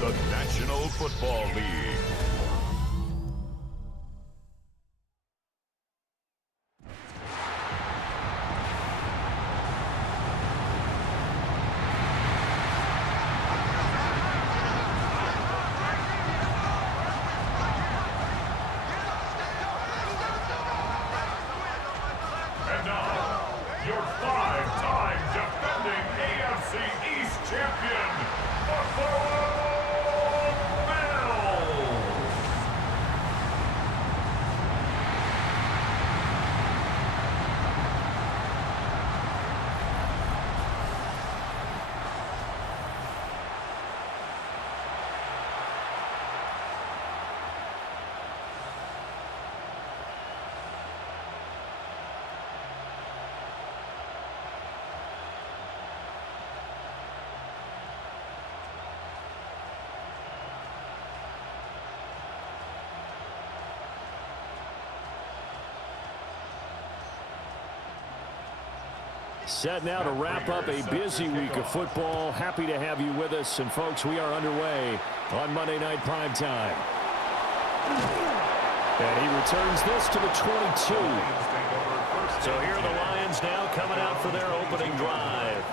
the National Football League. And now, your five-time defending AFC East champion, Buffalo Bills! Set now to wrap up a busy week of football. Happy to have you with us. And, folks, we are underway on Monday Night Primetime. And he returns this to the 22. So here are the Lions now coming out for their opening drive.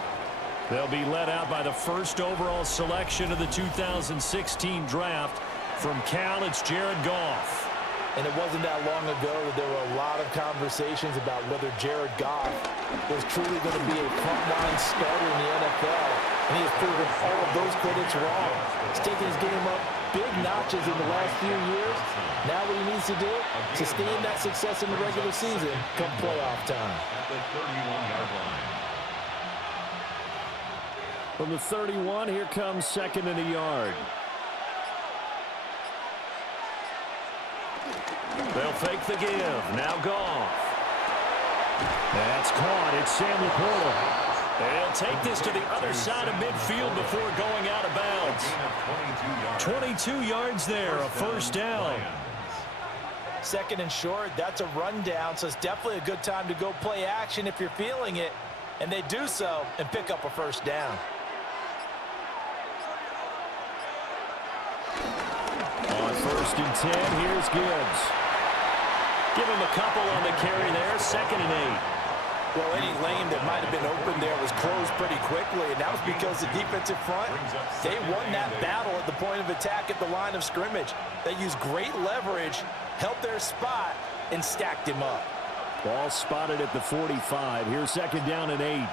They'll be led out by the first overall selection of the 2016 draft. From Cal, it's Jared Goff. And it wasn't that long ago that there were a lot of conversations about whether Jared Goff was truly going to be a frontline starter in the NFL. And he has proven all of those critics wrong. He's taken his game up big notches in the last few years. Now what he needs to do, sustain that success in the regular season come playoff time. At the 31-yard line. From the 31, here comes second and a yard. They'll fake the give. Now Goff. That's caught. It's Sam Laporta. They'll take this to the other side of midfield before going out of bounds. 22 yards there, a first down. Second and short, that's a rundown, so it's definitely a good time to go play action if you're feeling it. And they do so and pick up a first down. On first and 10, here's Gibbs. Give him a couple on the carry there, second and 8. Well, any lane that might have been open there was closed pretty quickly, and that was because the defensive front, they won that battle at the point of attack at the line of scrimmage. They used great leverage, held their spot, and stacked him up. Ball spotted at the 45. Here's second down and 8.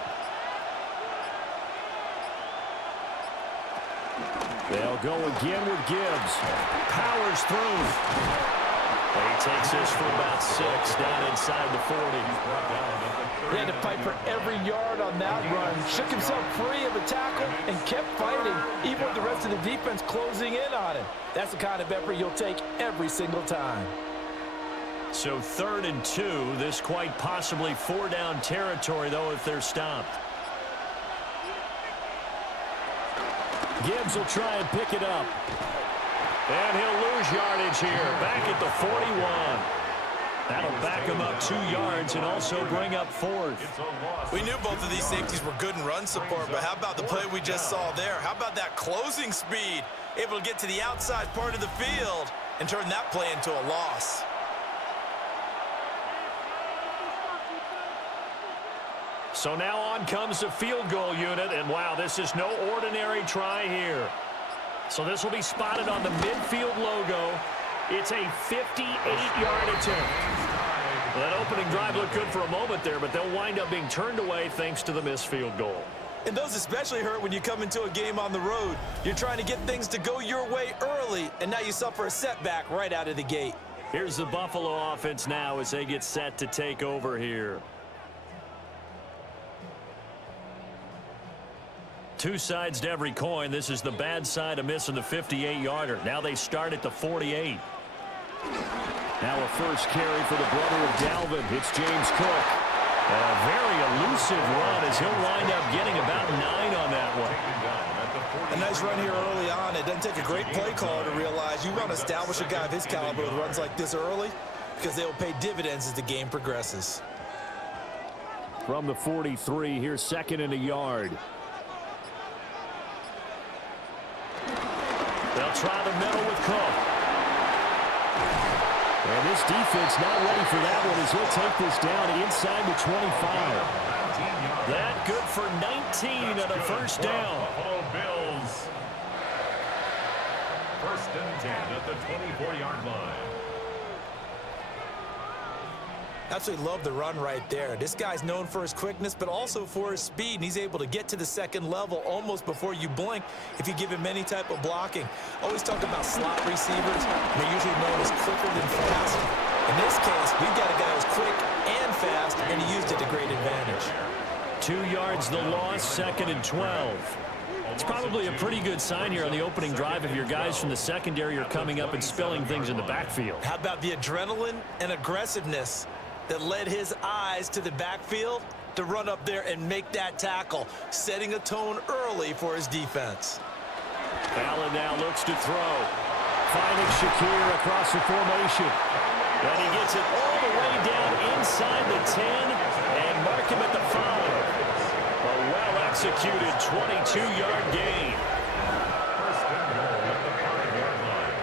They'll go again with Gibbs. Powers through. He takes this for about 6 down inside the 40. He had to fight for every yard on that run. Shook himself free of a tackle and kept fighting, even with the rest of the defense closing in on him. That's the kind of effort you'll take every single time. So 3rd and 2. This quite possibly 4-down territory, though, if they're stopped. Gibbs will try and pick it up. And he'll lose yardage here, back at the 41. That'll back him up 2 yards and also bring up 4th. We knew both of these safeties were good in run support, but how about the play we just saw there? How about that closing speed? Able to get to the outside part of the field and turn that play into a loss. So now on comes the field goal unit, and wow, this is no ordinary try here. So this will be spotted on the midfield logo. It's a 58-yard attempt. Well, that opening drive looked good for a moment there, but they'll wind up being turned away thanks to the missed field goal. And those especially hurt when you come into a game on the road. You're trying to get things to go your way early, and now you suffer a setback right out of the gate. Here's the Buffalo offense now as they get set to take over here. Two sides to every coin. This is the bad side of missing the 58-yarder. Now they start at the 48. Now a first carry for the brother of Dalvin. It's James Cook. A very elusive run as he'll wind up getting about 9 on that one. A nice run here early on. It doesn't take a great play caller to realize you want to establish a guy of his caliber with runs like this early because they will pay dividends as the game progresses. From the 43, here's second and a yard. They'll try the middle with Cook. And this defense not ready for that one as he'll take this down inside the 25. That good for 19 and a first down. Buffalo Bills. First and 10 at the 24-yard line. Absolutely love the run right there. This guy's known for his quickness, but also for his speed, and he's able to get to the second level almost before you blink if you give him any type of blocking. Always talk about slot receivers. They're usually known as quicker than fast. In this case, we've got a guy who's quick and fast, and he used it to great advantage. 2 yards the loss, second and 12. It's probably a pretty good sign here on the opening drive if your guys from the secondary are coming up and spilling things in the backfield. How about the adrenaline and aggressiveness that led his eyes to the backfield to run up there and make that tackle, setting a tone early for his defense. Allen now looks to throw. Finding Shakir across the formation. And he gets it all the way down inside the 10 and mark him at the 5. A well-executed 22-yard gain. First and goal at the 5-yard line.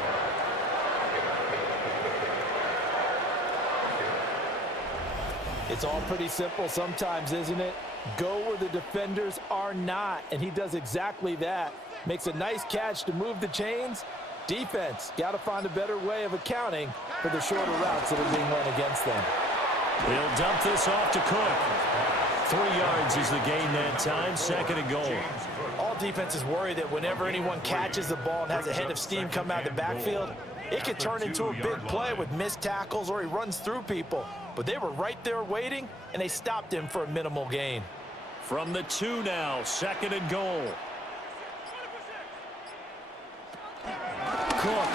It's all pretty simple sometimes, isn't it? Go where the defenders are not, and he does exactly that. Makes a nice catch to move the chains. Defense, got to find a better way of accounting for the shorter routes that are being run against them. They'll dump this off to Cook. 3 yards is the gain that time, second and goal. All defenses worry that whenever anyone catches the ball and has a head of steam come out of the backfield, it could turn into a big play with missed tackles or he runs through people. But they were right there waiting, and they stopped him for a minimal gain. From the 2 now, second and goal. Cook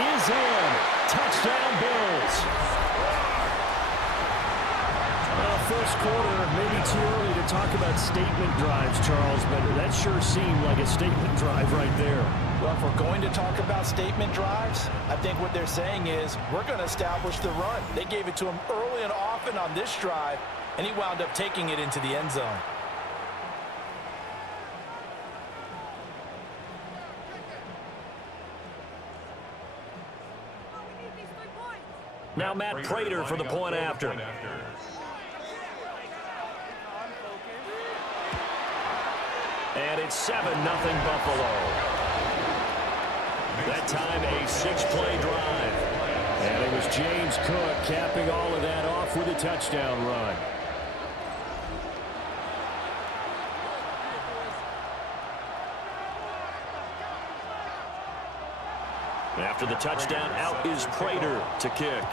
is in. Touchdown, Bills. First quarter, maybe too early to talk about statement drives, Charles, but that sure seemed like a statement drive right there. Well, if we're going to talk about statement drives, I think what they're saying is we're going to establish the run. They gave it to him early and often on this drive, and he wound up taking it into the end zone. Now Matt Prater for the point after. And it's 7-0 Buffalo. That time a 6-play drive. And it was James Cook capping all of that off with a touchdown run. After the touchdown, out is Prater to kick.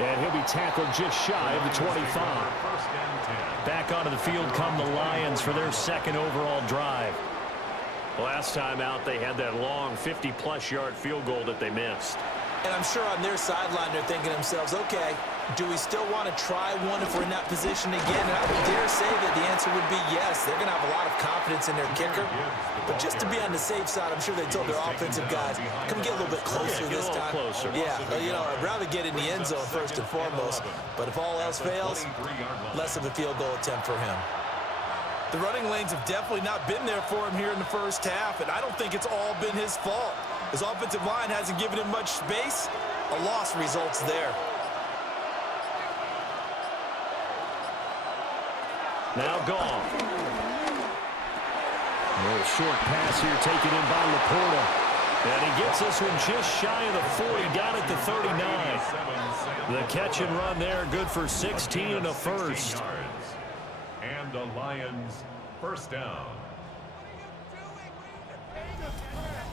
And he'll be tackled just shy of the 25. Back onto the field come the Lions for their second overall drive. Last time out, they had that long 50-plus yard field goal that they missed. And I'm sure on their sideline they're thinking to themselves, okay, do we still want to try one if we're in that position again? And I would dare say that the answer would be yes. They're going to have a lot of confidence in their kicker. But just to be on the safe side, I'm sure they told their offensive guys, can we get a little bit closer this time? Closer. Yeah, well, you know, I'd rather get in the end zone first and foremost. But if all else fails, less of a field goal attempt for him. The running lanes have definitely not been there for him here in the first half, and I don't think it's all been his fault. His offensive line hasn't given him much space. A loss results there. Now gone. A little short pass here taken in by Laporta. And he gets this one just shy of the 40, down at the 39. The catch and run there, good for 16 and a first. And the Lions first down.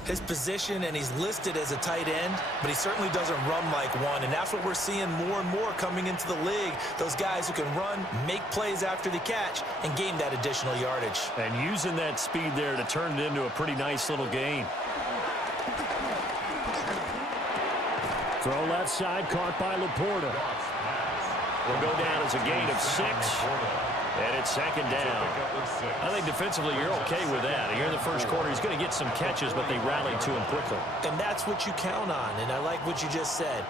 His position, and he's listed as a tight end, but he certainly doesn't run like one, and that's what we're seeing more and more coming into the league. Those guys who can run, make plays after the catch, and gain that additional yardage. And using that speed there to turn it into a pretty nice little gain. Throw left side, caught by Laporta. Will go down as a gain of 6. And it's second down. I think defensively you're okay with that. Here in the first quarter, he's going to get some catches, but they rallied to him quickly. And that's what you count on, and I like what you just said.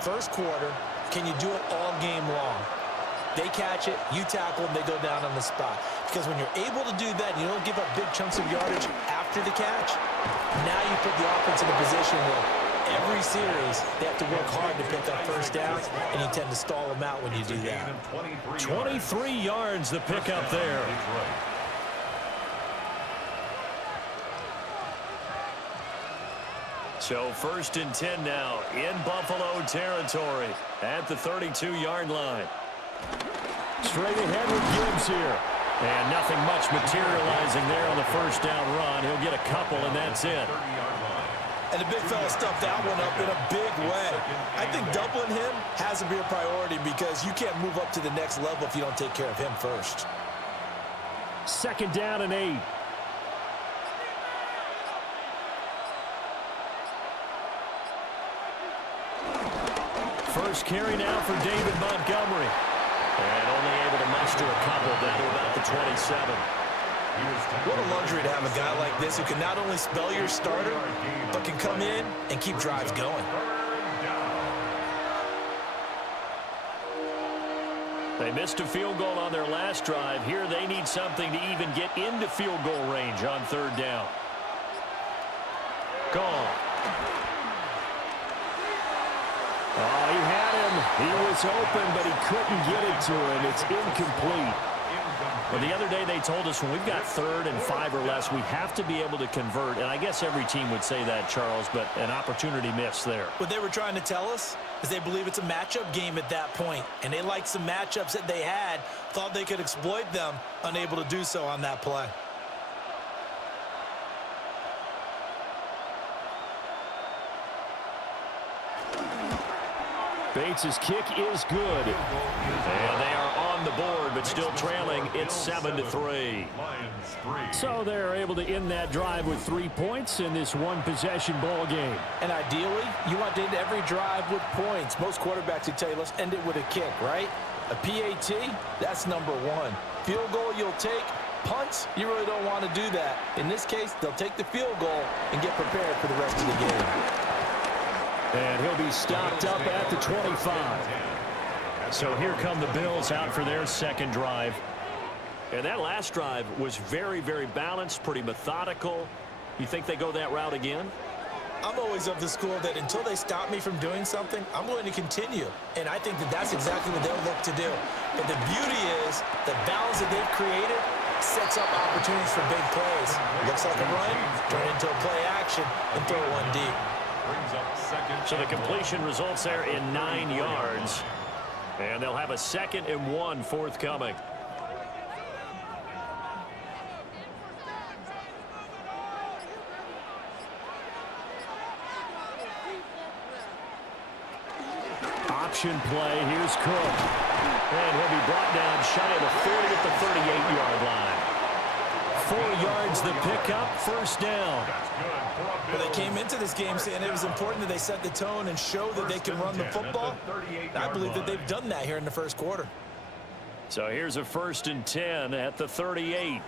First quarter, can you do it all game long? They catch it, you tackle them, they go down on the spot. Because when you're able to do that, and you don't give up big chunks of yardage after the catch, now you put the offense in a position where every series they have to work hard to pick up first downs, and you tend to stall them out when you do that. 23 yards the pickup there. So 1st and 10 now in Buffalo territory at the 32-yard line. Straight ahead with Gibbs here. And nothing much materializing there on the first down run. He'll get a couple, and that's it. And the big fella stuffed that one up in a big way. I think doubling him has to be a priority because you can't move up to the next level if you don't take care of him first. 2nd down and 8. First carry now for David Montgomery. And only able to muster a couple down to about the 27. What a luxury to have a guy like this who can not only spell your starter, but can come in and keep drives going. They missed a field goal on their last drive. Here they need something to even get into field goal range on 3rd down. Gone. Oh, he had him. He was open, but he couldn't get it to him. It's incomplete. Well, the other day they told us when we've got 3rd and 5 or less, we have to be able to convert. And I guess every team would say that, Charles, but an opportunity missed there. What they were trying to tell us is they believe it's a matchup game at that point. And they liked some matchups that they had, thought they could exploit them, unable to do so on that play. Bates' kick is good. And they are on the board, but still trailing. It's 7-3. So they're able to end that drive with 3 points in this one-possession ball game. And ideally, you want to end every drive with points. Most quarterbacks would tell you, let's end it with a kick, right? A PAT, that's number 1. Field goal you'll take. Punts, you really don't want to do that. In this case, they'll take the field goal and get prepared for the rest of the game. And he'll be stopped up at the 25. So here come the Bills out for their 2nd drive. And that last drive was very, very balanced, pretty methodical. You think they go that route again? I'm always of the school that until they stop me from doing something, I'm going to continue. And I think that that's exactly what they'll look to do. But the beauty is the balance that they've created sets up opportunities for big plays. Looks like a run, turn into a play action, and throw one deep. So the completion results there in 9 yards. And they'll have a 2nd and 1 forthcoming. Option play. Here's Cook. And he'll be brought down shy of the 40 at the 38-yard line. 4 yards the pickup, 1st down. Well, they came into this game saying it was important that they set the tone and show that they can run the football. I believe that they've done that here in the 1st quarter. So here's a 1st and 10 at the 38.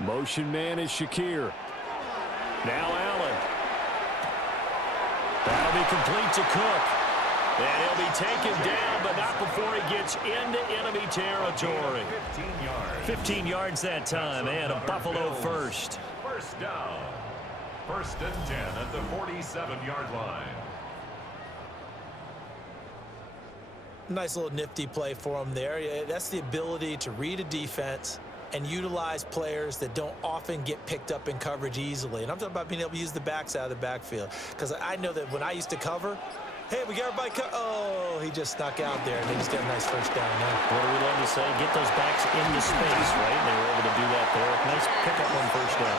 Motion man is Shakir. Now Allen. That'll be complete to Cook. And he'll be taken down, but not before he gets into enemy territory. 15 yards that time, and a Buffalo first. 1st down. 1st and 10 at the 47-yard line. Nice little nifty play for him there. That's the ability to read a defense and utilize players that don't often get picked up in coverage easily. And I'm talking about being able to use the backs out of the backfield. Because I know that when I used to cover, hey, we got everybody oh, he just snuck out there, and they just got a nice 1st down there. What do we love to say? Get those backs into space, right? And they were able to do that there. Nice pickup on 1st down.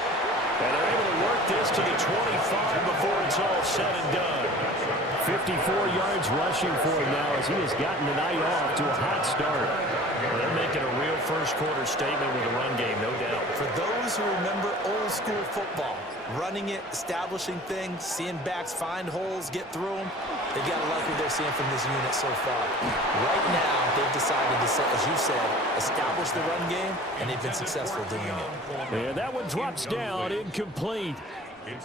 And they're able to work this to the 25 before it's all said and done. 54 yards rushing for him now as he has gotten the night off to a hot start. Well, they're making a real 1st quarter statement with the run game, no doubt. For those who remember old school football, running it, establishing things, seeing backs find holes, get through them, they've got to like what they're seeing from this unit so far. Right now, they've decided to, as you said, establish the run game, and they've been successful doing it. And that one drops down, incomplete.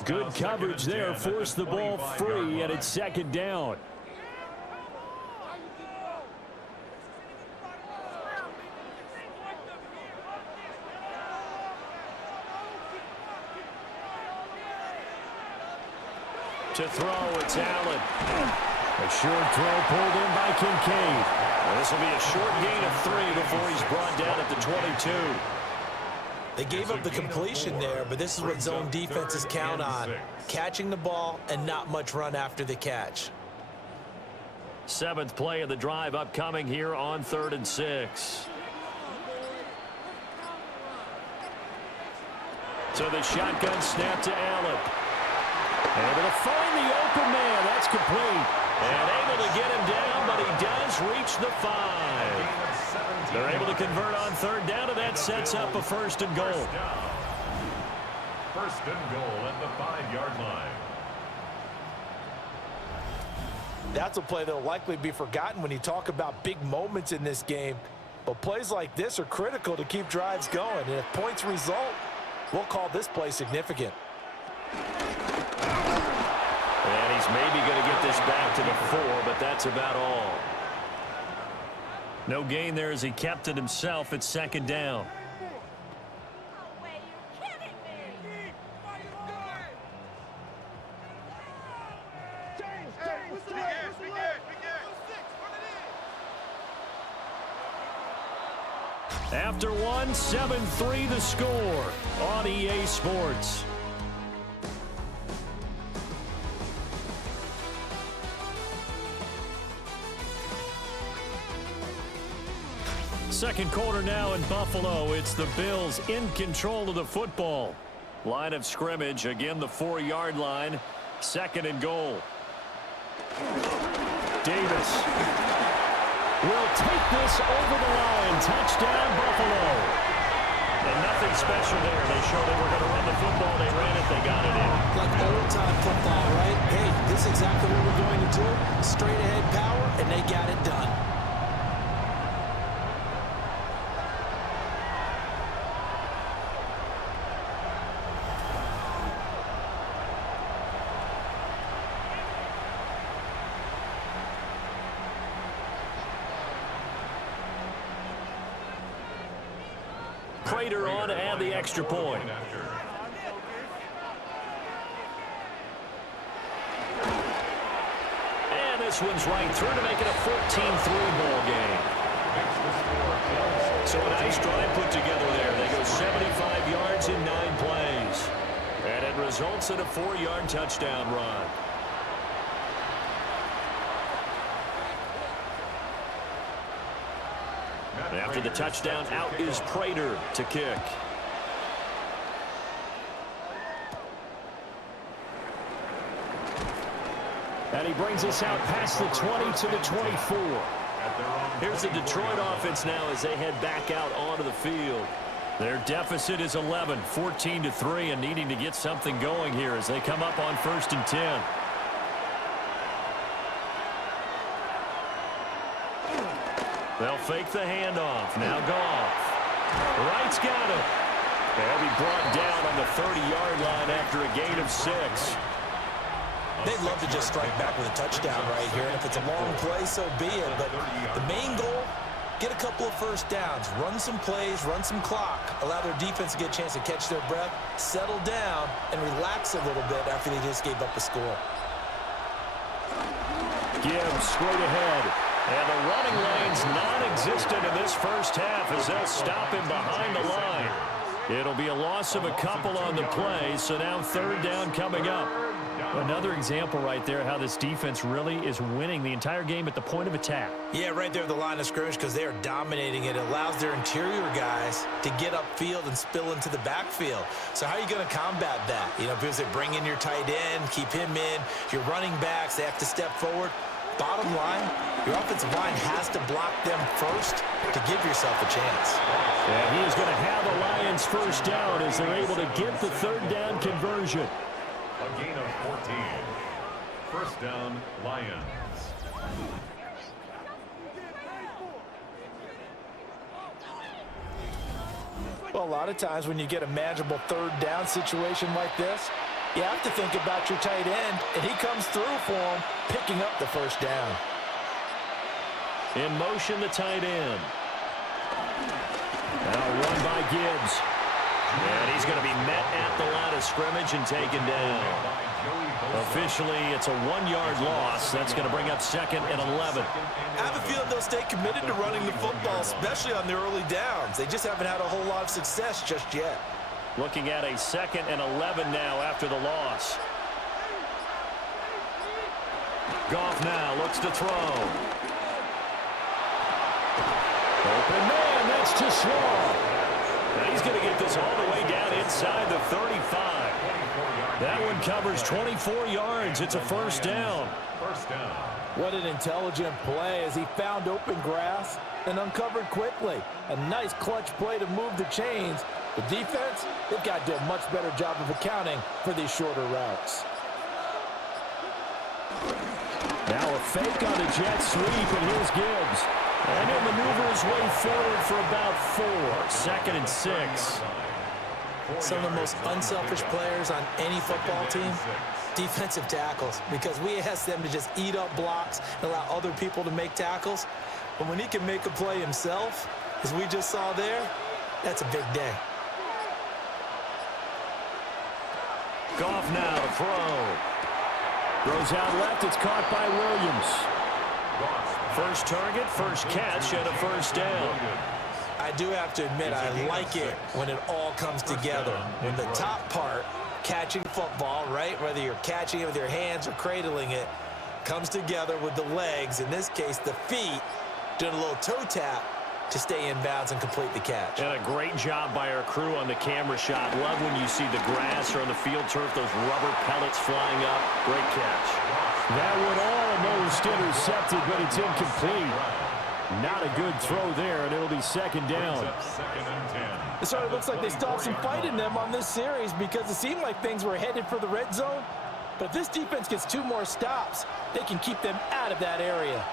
Good coverage there, forced the ball free, and it's 2nd down. To throw, it's Allen. A short throw pulled in by Kincaid. Well, this will be a short gain of 3 before he's brought down at the 22. They gave up the completion there, but this is what zone defenses count on. Catching the ball and not much run after the catch. 7th play of the drive upcoming here on 3rd and 6. So the shotgun snap to Allen. Able to find the open man. That's complete. And able to get him down, but he does reach the 5. They're able to convert on 3rd down, and that sets up a 1st and goal. 1st and goal at the 5-yard line. That's a play that will likely be forgotten when you talk about big moments in this game. But plays like this are critical to keep drives going. And if points result, we'll call this play significant. And he's maybe going to get this back to the 4, but that's about all. No gain there as he kept it himself at 2nd down. After 1, 7-3 the score on EA Sports. Second quarter now in Buffalo. It's the Bills in control of the football. Line of scrimmage, again the 4-yard line. 2nd and goal. Davis will take this over the line. Touchdown, Buffalo. And nothing special there. They showed they were going to run the football. They ran it. They got it in. Like old-time football, right? Hey, this is exactly what we're going to do. Straight-ahead power, and they got it done. Prater on to add the extra point. And this one's right through to make it a 14-3 ball game. So a nice drive put together there. They go 75 yards in 9 plays. And it results in a 4-yard touchdown run. After the touchdown, out is Prater to kick. And he brings us out past the 20 to the 24. Here's the Detroit offense now as they head back out onto the field. Their deficit is 11, 14-3, and needing to get something going here as they come up on 1st and 10. They'll fake the handoff. Now Goff. Wright's got it. They'll be brought down on the 30-yard line after a gain of 6. They'd love to just strike back with a touchdown right here. And if it's a long play, so be it. But the main goal, get a couple of 1st downs. Run some plays, run some clock. Allow their defense to get a chance to catch their breath, settle down, and relax a little bit after they just gave up a score. Gibbs straight ahead. And the running lane's non-existent in this first half as they'll stop him behind the line. It'll be a loss of a couple on the play, so now 3rd down coming up. Another example right there how this defense really is winning the entire game at the point of attack. Yeah, right there at the line of scrimmage because they are dominating it. It allows their interior guys to get upfield and spill into the backfield. So how are you going to combat that? You know, because they bring in your tight end, keep him in. Your running backs, they have to step forward. Bottom line, your offensive line has to block them first to give yourself a chance. And he is going to have the Lions 1st down as they're able to get the 3rd down conversion. A gain of 14. 1st down, Lions. Well, a lot of times when you get a manageable 3rd down situation like this, you have to think about your tight end, and he comes through for him, picking up the 1st down. In motion, the tight end. Now run by Gibbs. And he's going to be met at the line of scrimmage and taken down. Officially, it's a 1-yard loss. That's going to bring up 2nd and 11. I have a feeling they'll stay committed to running the football, especially on the early downs. They just haven't had a whole lot of success just yet. Looking at a 2nd and 11 now after the loss. Goff now looks to throw. Open man, that's too small. Now he's going to get this all the way down inside the 35. That one covers 24 yards. It's a first down. What an intelligent play as he found open grass and uncovered quickly. A nice clutch play to move the chains. The defense, they've got to do a much better job of accounting for these shorter routes. Now a fake on the jet sweep, and here's Gibbs. And he'll maneuver his way forward for about 4. 2nd and 6. Some of the most unselfish players on any football team, defensive tackles, because we ask them to just eat up blocks and allow other people to make tackles. But when he can make a play himself, as we just saw there, that's a big day. Goff now to throw. Throws out left. It's caught by Williams. First target, first catch, and a first down. I do have to admit, I like it when it all comes together. When the top part, catching football, right, whether you're catching it with your hands or cradling it, comes together with the legs, in this case the feet, doing a little toe tap to stay in bounds and complete the catch. And a great job by our crew on the camera shot. Love when you see the grass or on the field turf, those rubber pellets flying up. Great catch. That one almost intercepted, but it's incomplete. Not a good throw there, and it'll be 2nd down. It sort of looks like they still have some fight in them on this series because it seemed like things were headed for the red zone. But if this defense gets 2 more stops, they can keep them out of that area.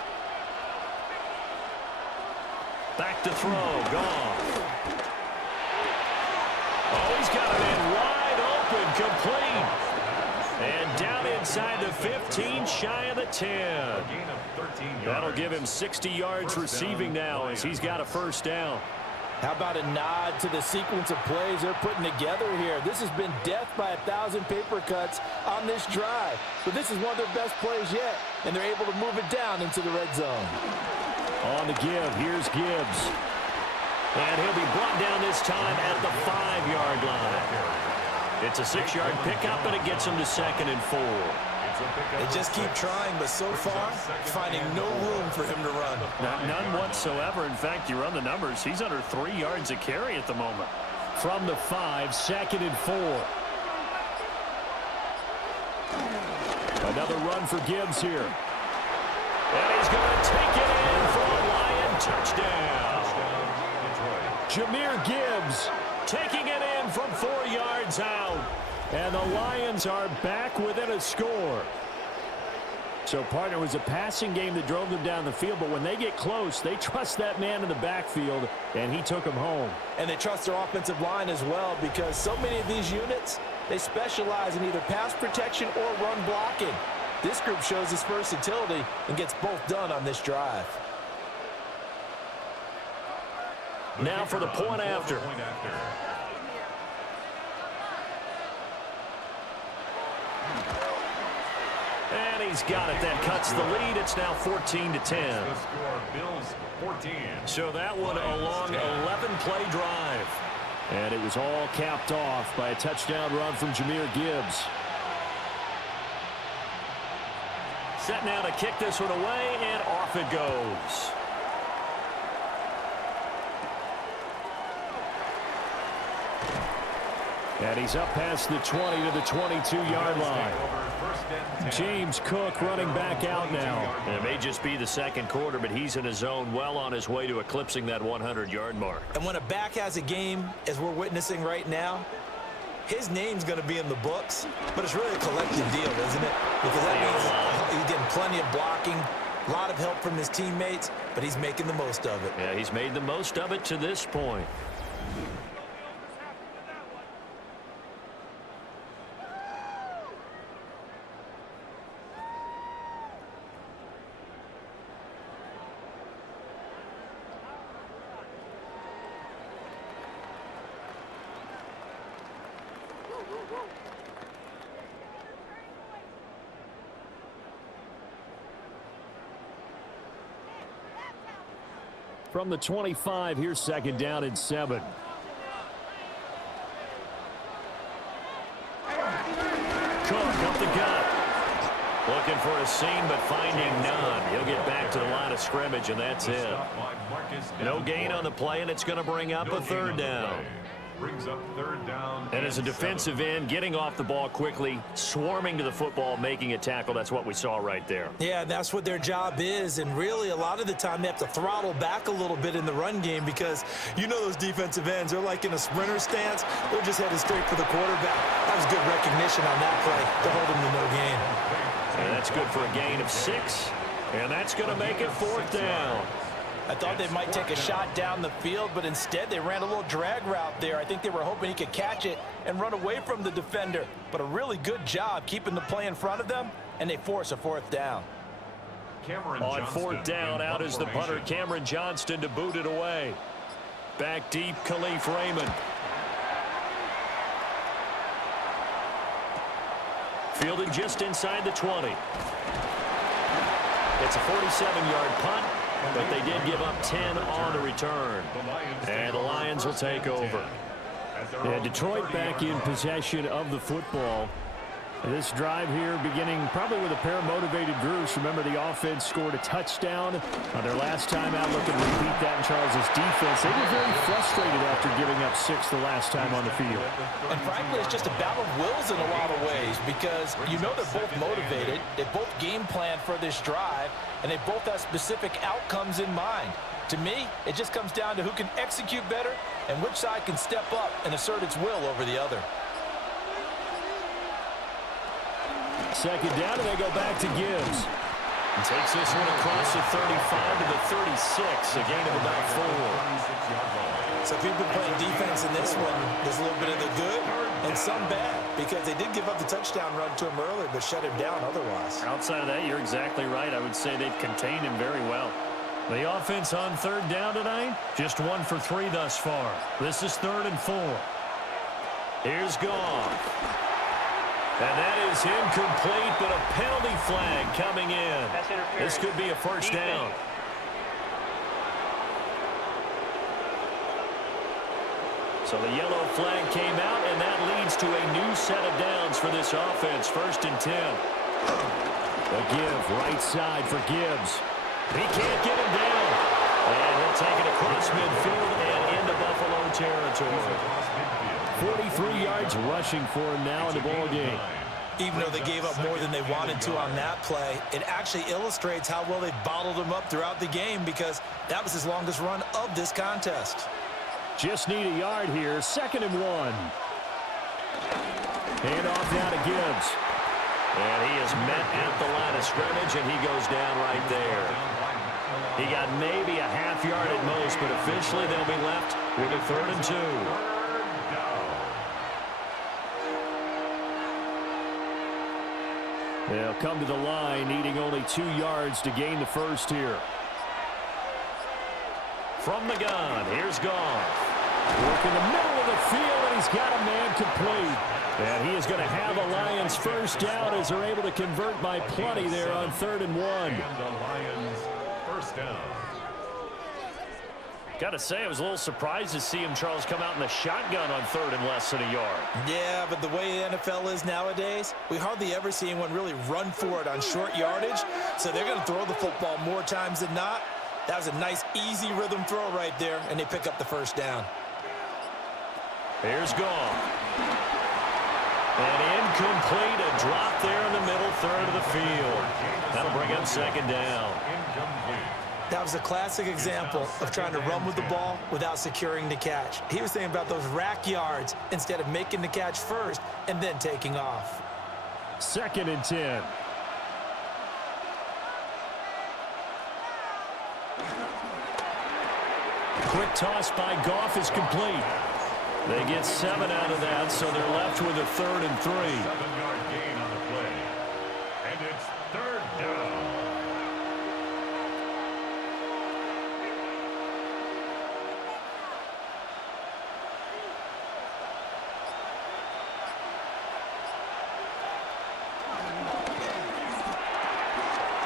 Back to throw. Goff. Oh, he's got it in wide open, complete. And down inside the 15, shy of the 10. That'll give him 60 yards receiving now as he's got a first down. How about a nod to the sequence of plays they're putting together here? This has been death by 1,000 paper cuts on this drive. But this is one of their best plays yet, and they're able to move it down into the red zone. On the give, here's Gibbs. And he'll be brought down this time at the 5-yard line. It's a 6-yard pickup, and it gets him to 2nd and 4. They just keep trying, but so far, finding no room for him to run. None whatsoever. In fact, you run the numbers. He's under 3 yards a carry at the moment. From the 5, 2nd and 4. Another run for Gibbs here. And he's going to take it in for a Lion touchdown. Jahmyr Gibbs taking it in from 4 yards out. And the Lions are back within a score. So, partner, it was a passing game that drove them down the field, but when they get close, they trust that man in the backfield, and he took them home. And they trust their offensive line as well because so many of these units, they specialize in either pass protection or run blocking. This group shows its versatility and gets both done on this drive. Now for the point after. And he's got it. That cuts the lead. It's now 14-10. So that one a long 11-play drive. And it was all capped off by a touchdown run from Jahmyr Gibbs. Set now to kick this one away, and off it goes. And he's up past the 20 to the 22-yard line. James Cook running back out now. And it may just be the second quarter, but he's in his zone, well on his way to eclipsing that 100-yard mark. And when a back has a game, as we're witnessing right now, his name's going to be in the books, but it's really a collective deal, isn't it? Because that means he's getting plenty of blocking, a lot of help from his teammates, but he's making the most of it. Yeah, he's made the most of it to this point. From the 25, here's second down and 7. Cook up the gut. Looking for a seam, but finding none. He'll get back to the line of scrimmage, and that's it. No gain on the play, and it's going to bring up a third down. Brings up third down. And as a defensive end, getting off the ball quickly, swarming to the football, making a tackle, that's what we saw right there. Yeah, that's what their job is, and really a lot of the time they have to throttle back a little bit in the run game because you know those defensive ends, they're like in a sprinter stance. They're just headed straight for the quarterback. That was good recognition on that play to hold him to no gain. And that's good for a gain of 6, and that's going to make it fourth down. I thought they might take a shot down the field, but instead they ran a little drag route there. I think they were hoping he could catch it and run away from the defender. But a really good job keeping the play in front of them, and they force a fourth down. On fourth down, out is the punter, Cameron Johnston, to boot it away. Back deep, Khalif Raymond. Fielded just inside the 20. It's a 47-yard punt, but they did give up 10 on the return. And the Lions will take over. Yeah, Detroit back in possession of the football. This drive here beginning probably with a pair of motivated groups. Remember, the offense scored a touchdown on their last time out. Looking to repeat that in Charles's defense. They were very frustrated after giving up 6 the last time on the field. And frankly, it's just a battle of wills in a lot of ways because you know they're both motivated. They both game plan for this drive, and they both have specific outcomes in mind. To me, it just comes down to who can execute better and which side can step up and assert its will over the other. Second down, and they go back to Gibbs. And takes this one across the 35 to the 36, a gain of about 4. So if you've been playing defense in this one, there's a little bit of the good and some bad because they did give up the touchdown run to him earlier but shut him down otherwise. Outside of that, you're exactly right. I would say they've contained him very well. The offense on third down tonight, just 1 for 3 thus far. This is 3rd and 4. Here's Goff. And that is incomplete, but a penalty flag coming in. This could be a first down. So the yellow flag came out, and that leads to a new set of downs for this offense. 1st and 10. A give, right side for Gibbs. He can't get him down. And he'll take it across midfield and into Buffalo territory. 43 yards rushing for him now in the ball game. Even though they gave up more than they wanted to on that play, it actually illustrates how well they bottled him up throughout the game because that was his longest run of this contest. Just need a yard here. 2nd and 1. Hand off now to Gibbs. And he is met at the line of scrimmage, and he goes down right there. He got maybe a half yard at most, but officially they'll be left with a 3rd and 2. They'll come to the line, needing only 2 yards to gain the first here. From the gun, here's Goff. Work in the middle of the field, and he's got a man complete. And he is going to have a Lions first down as they're able to convert by plenty there on 3rd and 1. And the Lions first down. Got to say, I was a little surprised to see him, Charles, come out in the shotgun on 3rd and less than a yard. Yeah, but the way the NFL is nowadays, we hardly ever see anyone really run for it on short yardage. So they're going to throw the football more times than not. That was a nice, easy rhythm throw right there, and they pick up the first down. Here's Goff. And incomplete, a drop there in the middle third of the field. That'll bring up 2nd down. That was a classic example of trying to run with the ball without securing the catch. He was thinking about those rack yards instead of making the catch first and then taking off. 2nd and 10. Quick toss by Goff is complete. They get 7 out of that, so they're left with a 3rd and 3. 7-yard gain on the play. And it's 3rd down.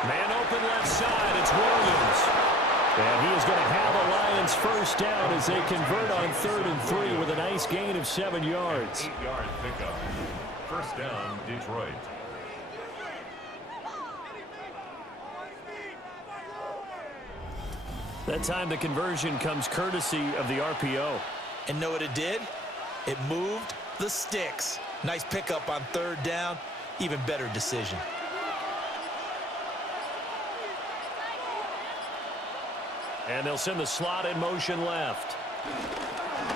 Man open left side, it's Williams. And he is going to have a Lions first down as they convert on 3rd and 3 with a nice gain of 7 yards. 8-yard pickup. First down, Detroit. That time the conversion comes courtesy of the RPO. And know what it did? It moved the sticks. Nice pickup on 3rd down. Even better decision. And they'll send the slot in motion left.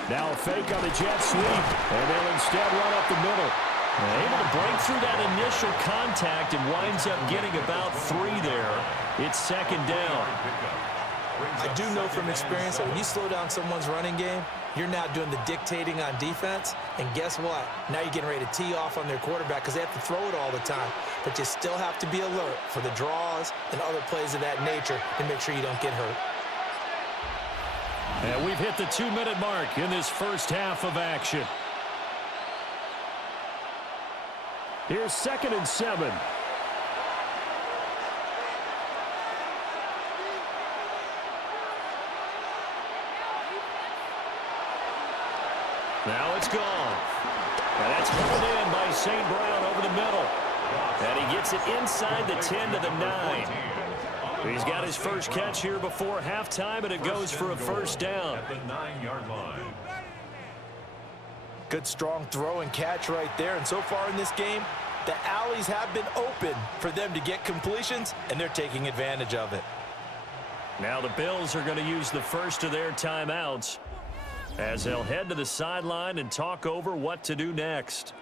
Now a fake on the jet sweep, and they'll instead run up the middle. Able to break through that initial contact and winds up getting about 3 there. It's 2nd down. I do know from experience that when you slow down someone's running game, you're now doing the dictating on defense. And guess what? Now you're getting ready to tee off on their quarterback because they have to throw it all the time. But you still have to be alert for the draws and other plays of that nature to make sure you don't get hurt. And we've hit the 2-minute mark in this first half of action. Here's 2nd and 7. Now it's gone. And that's pulled in by St. Brown over the middle. And he gets it inside the 10 to the 9. He's got his first catch here before halftime, and it goes for a first down. At the 9-yard line. Good strong throw and catch right there. And so far in this game, the alleys have been open for them to get completions, and they're taking advantage of it. Now the Bills are going to use the first of their timeouts as they'll head to the sideline and talk over what to do next.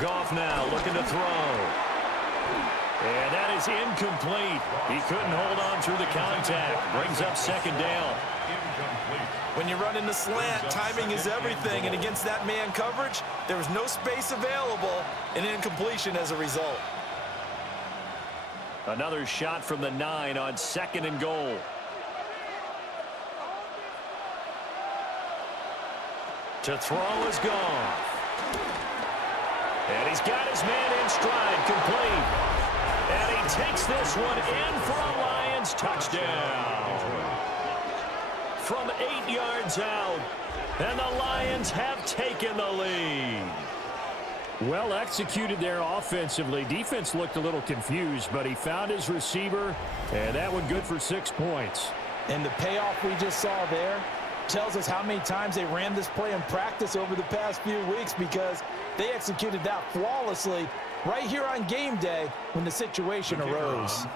Goff now looking to throw. And that is incomplete. He couldn't hold on through the contact. Brings up 2nd down. When you run in the slant, timing is everything. And against that man coverage, there was no space available, and incompletion as a result. Another shot from the 9 on 2nd and goal. To throw is Goff. And he's got his man in stride, complete. And he takes this one in for a Lions touchdown. From 8 yards out, and the Lions have taken the lead. Well executed there offensively. Defense looked a little confused, but he found his receiver, and that one good for 6 points. And the payoff we just saw there tells us how many times they ran this play in practice over the past few weeks, because they executed that flawlessly right here on game day when the situation arose.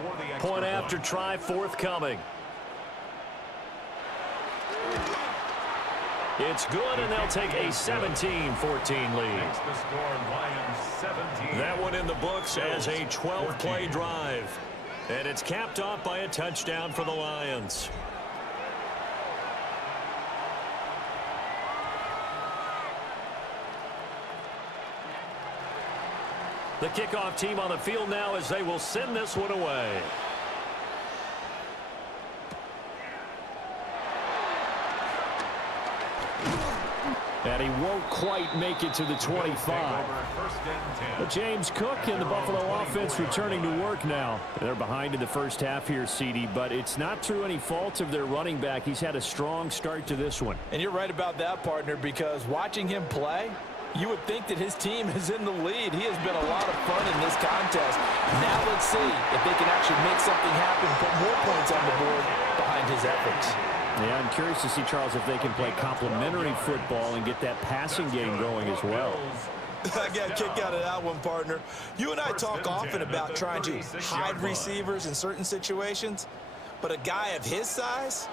Point after try forthcoming. It's good, and they'll take a 17-14 lead. That one in the books as a 12-play drive. And it's capped off by a touchdown for the Lions. The kickoff team on the field now as they will send this one away. And he won't quite make it to the 25. But James Cook and the Buffalo offense returning to work now. They're behind in the first half here, CD, but it's not through any fault of their running back. He's had a strong start to this one. And you're right about that, partner, because watching him play, you would think that his team is in the lead. He has been a lot of fun in this contest. Now let's see if they can actually make something happen, put more points on the board behind his efforts. Yeah, I'm curious to see, Charles, if they can play complementary football and get that passing game going as well. I got a kick out of that one, partner. You and I talk often about trying to hide receivers in certain situations, but a guy of his size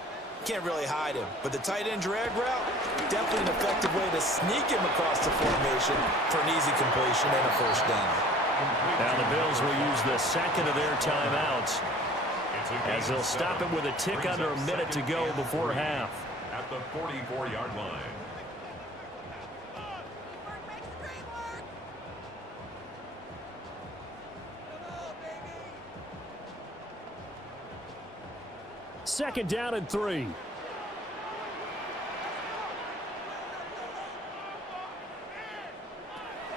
can't really hide him. But the tight end drag route, definitely an effective way to sneak him across the formation for an easy completion and a first down. Now the Bills will use the second of their timeouts as they'll stop it with a tick under a minute to go before half. At the 44-yard line. It's 2nd down and 3.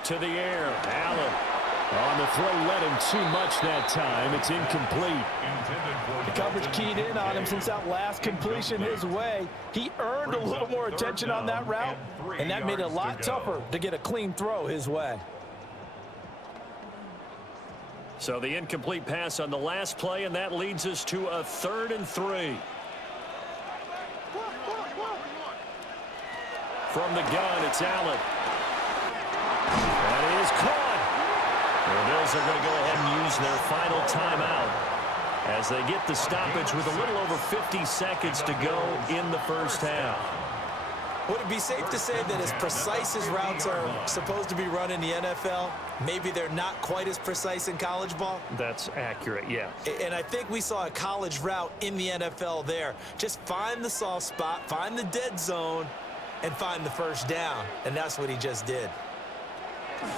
To the air, Allen. On the throw, led him too much that time. It's incomplete. The coverage keyed in on him since that last completion his way. He earned a little more attention on that route, and that made it a lot tougher to get a clean throw his way. So the incomplete pass on the last play, and that leads us to a 3rd and 3. From the gun, it's Allen. That is caught. The Bills are going to go ahead and use their final timeout as they get the stoppage with a little over 50 seconds to go in the first half. Would it be safe to say that as precise as routes are supposed to be run in the NFL, maybe they're not quite as precise in college ball? That's accurate, yeah. And I think we saw a college route in the NFL there. Just find the soft spot, find the dead zone, and find the first down. And that's what he just did.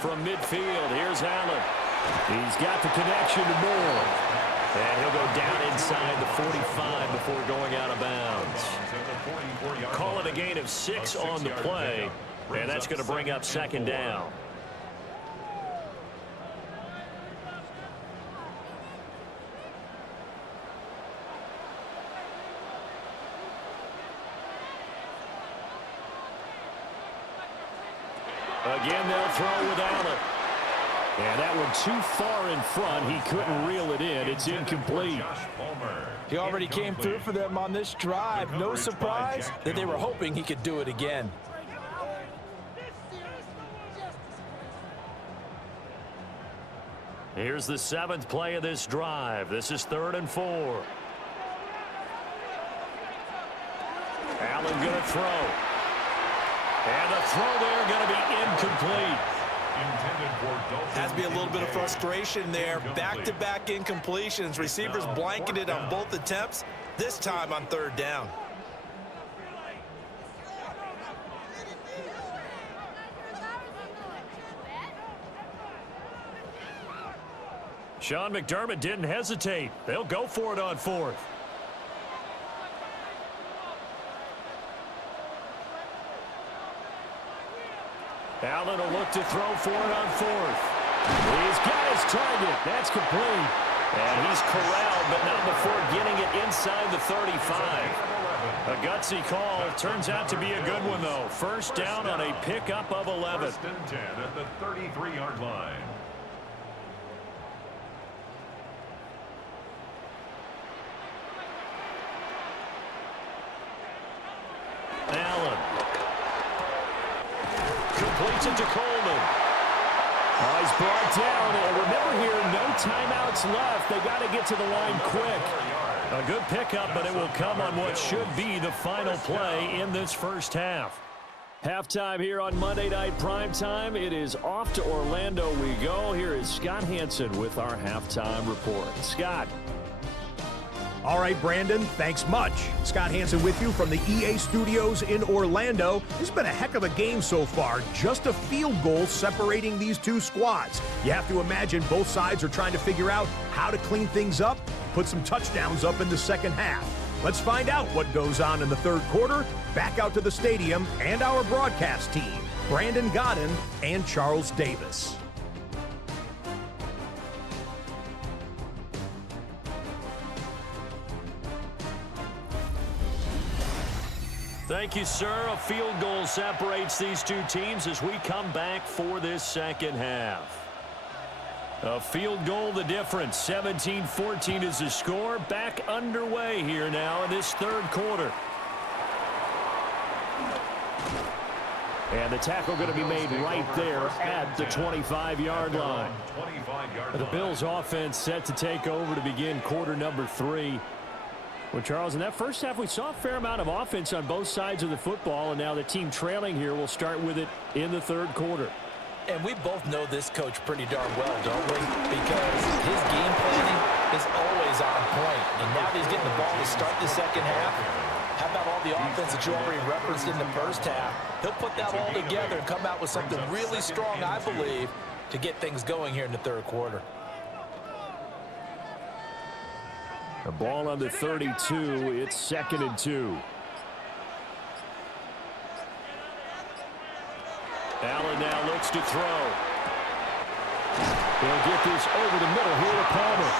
From midfield, here's Allen. He's got the connection to Moore. And he'll go down inside the 45 before going out of bounds. Call it a gain of 6 on the play, and that's going to bring up 2nd down. Again, they'll throw with Allen. And that one too far in front. He couldn't reel it in. It's incomplete. He already came through for them on this drive. No surprise that they were hoping he could do it again. Here's the 7th play of this drive. This is 3rd and 4. Allen going to throw. And the throw there going to be incomplete. Has to be a little bit of frustration there. Back-to-back incompletions. Receivers blanketed on both attempts, this time on 3rd down. Sean McDermott didn't hesitate. They'll go for it on 4th. Allen will look to throw for it on 4th. He's got his target. That's complete. And he's corralled, but not before getting it inside the 35. A gutsy call. Turns out to be a good one, though. First down on a pickup of 11. 1st and 10 at the 33-yard line. Allen. Completes it to Coleman. Oh, he's brought down. And remember here, no timeouts left. They got to get to the line quick. A good pickup, but it will come on what should be the final play in this first half. Halftime here on Monday Night Primetime. It is off to Orlando we go. Here is Scott Hansen with our halftime report. Scott. All right, Brandon, thanks much. Scott Hansen with you from the EA Studios in Orlando. It's been a heck of a game so far. Just a field goal separating these two squads. You have to imagine both sides are trying to figure out how to clean things up, put some touchdowns up in the second half. Let's find out what goes on in the third quarter. Back out to the stadium and our broadcast team, Brandon Godden and Charles Davis. Thank you, sir. A field goal separates these two teams as we come back for this second half. A field goal, the difference. 17-14 is the score. Back underway here now in this third quarter. And the tackle going to be made right there at the 25-yard line. The Bills offense set to take over to begin quarter number 3. Well, Charles, in that first half, we saw a fair amount of offense on both sides of the football, and now the team trailing here will start with it in the third quarter. And we both know this coach pretty darn well, don't we? Because his game planning is always on point. And now that he's getting the ball to start the second half, how about all the offense that you already referenced in the first half? He'll put that all together and come out with something really strong, I believe, to get things going here in the third quarter. The ball on the 32. It's 2nd and 2. Allen now looks to throw. They'll get this over the middle here to Palmer.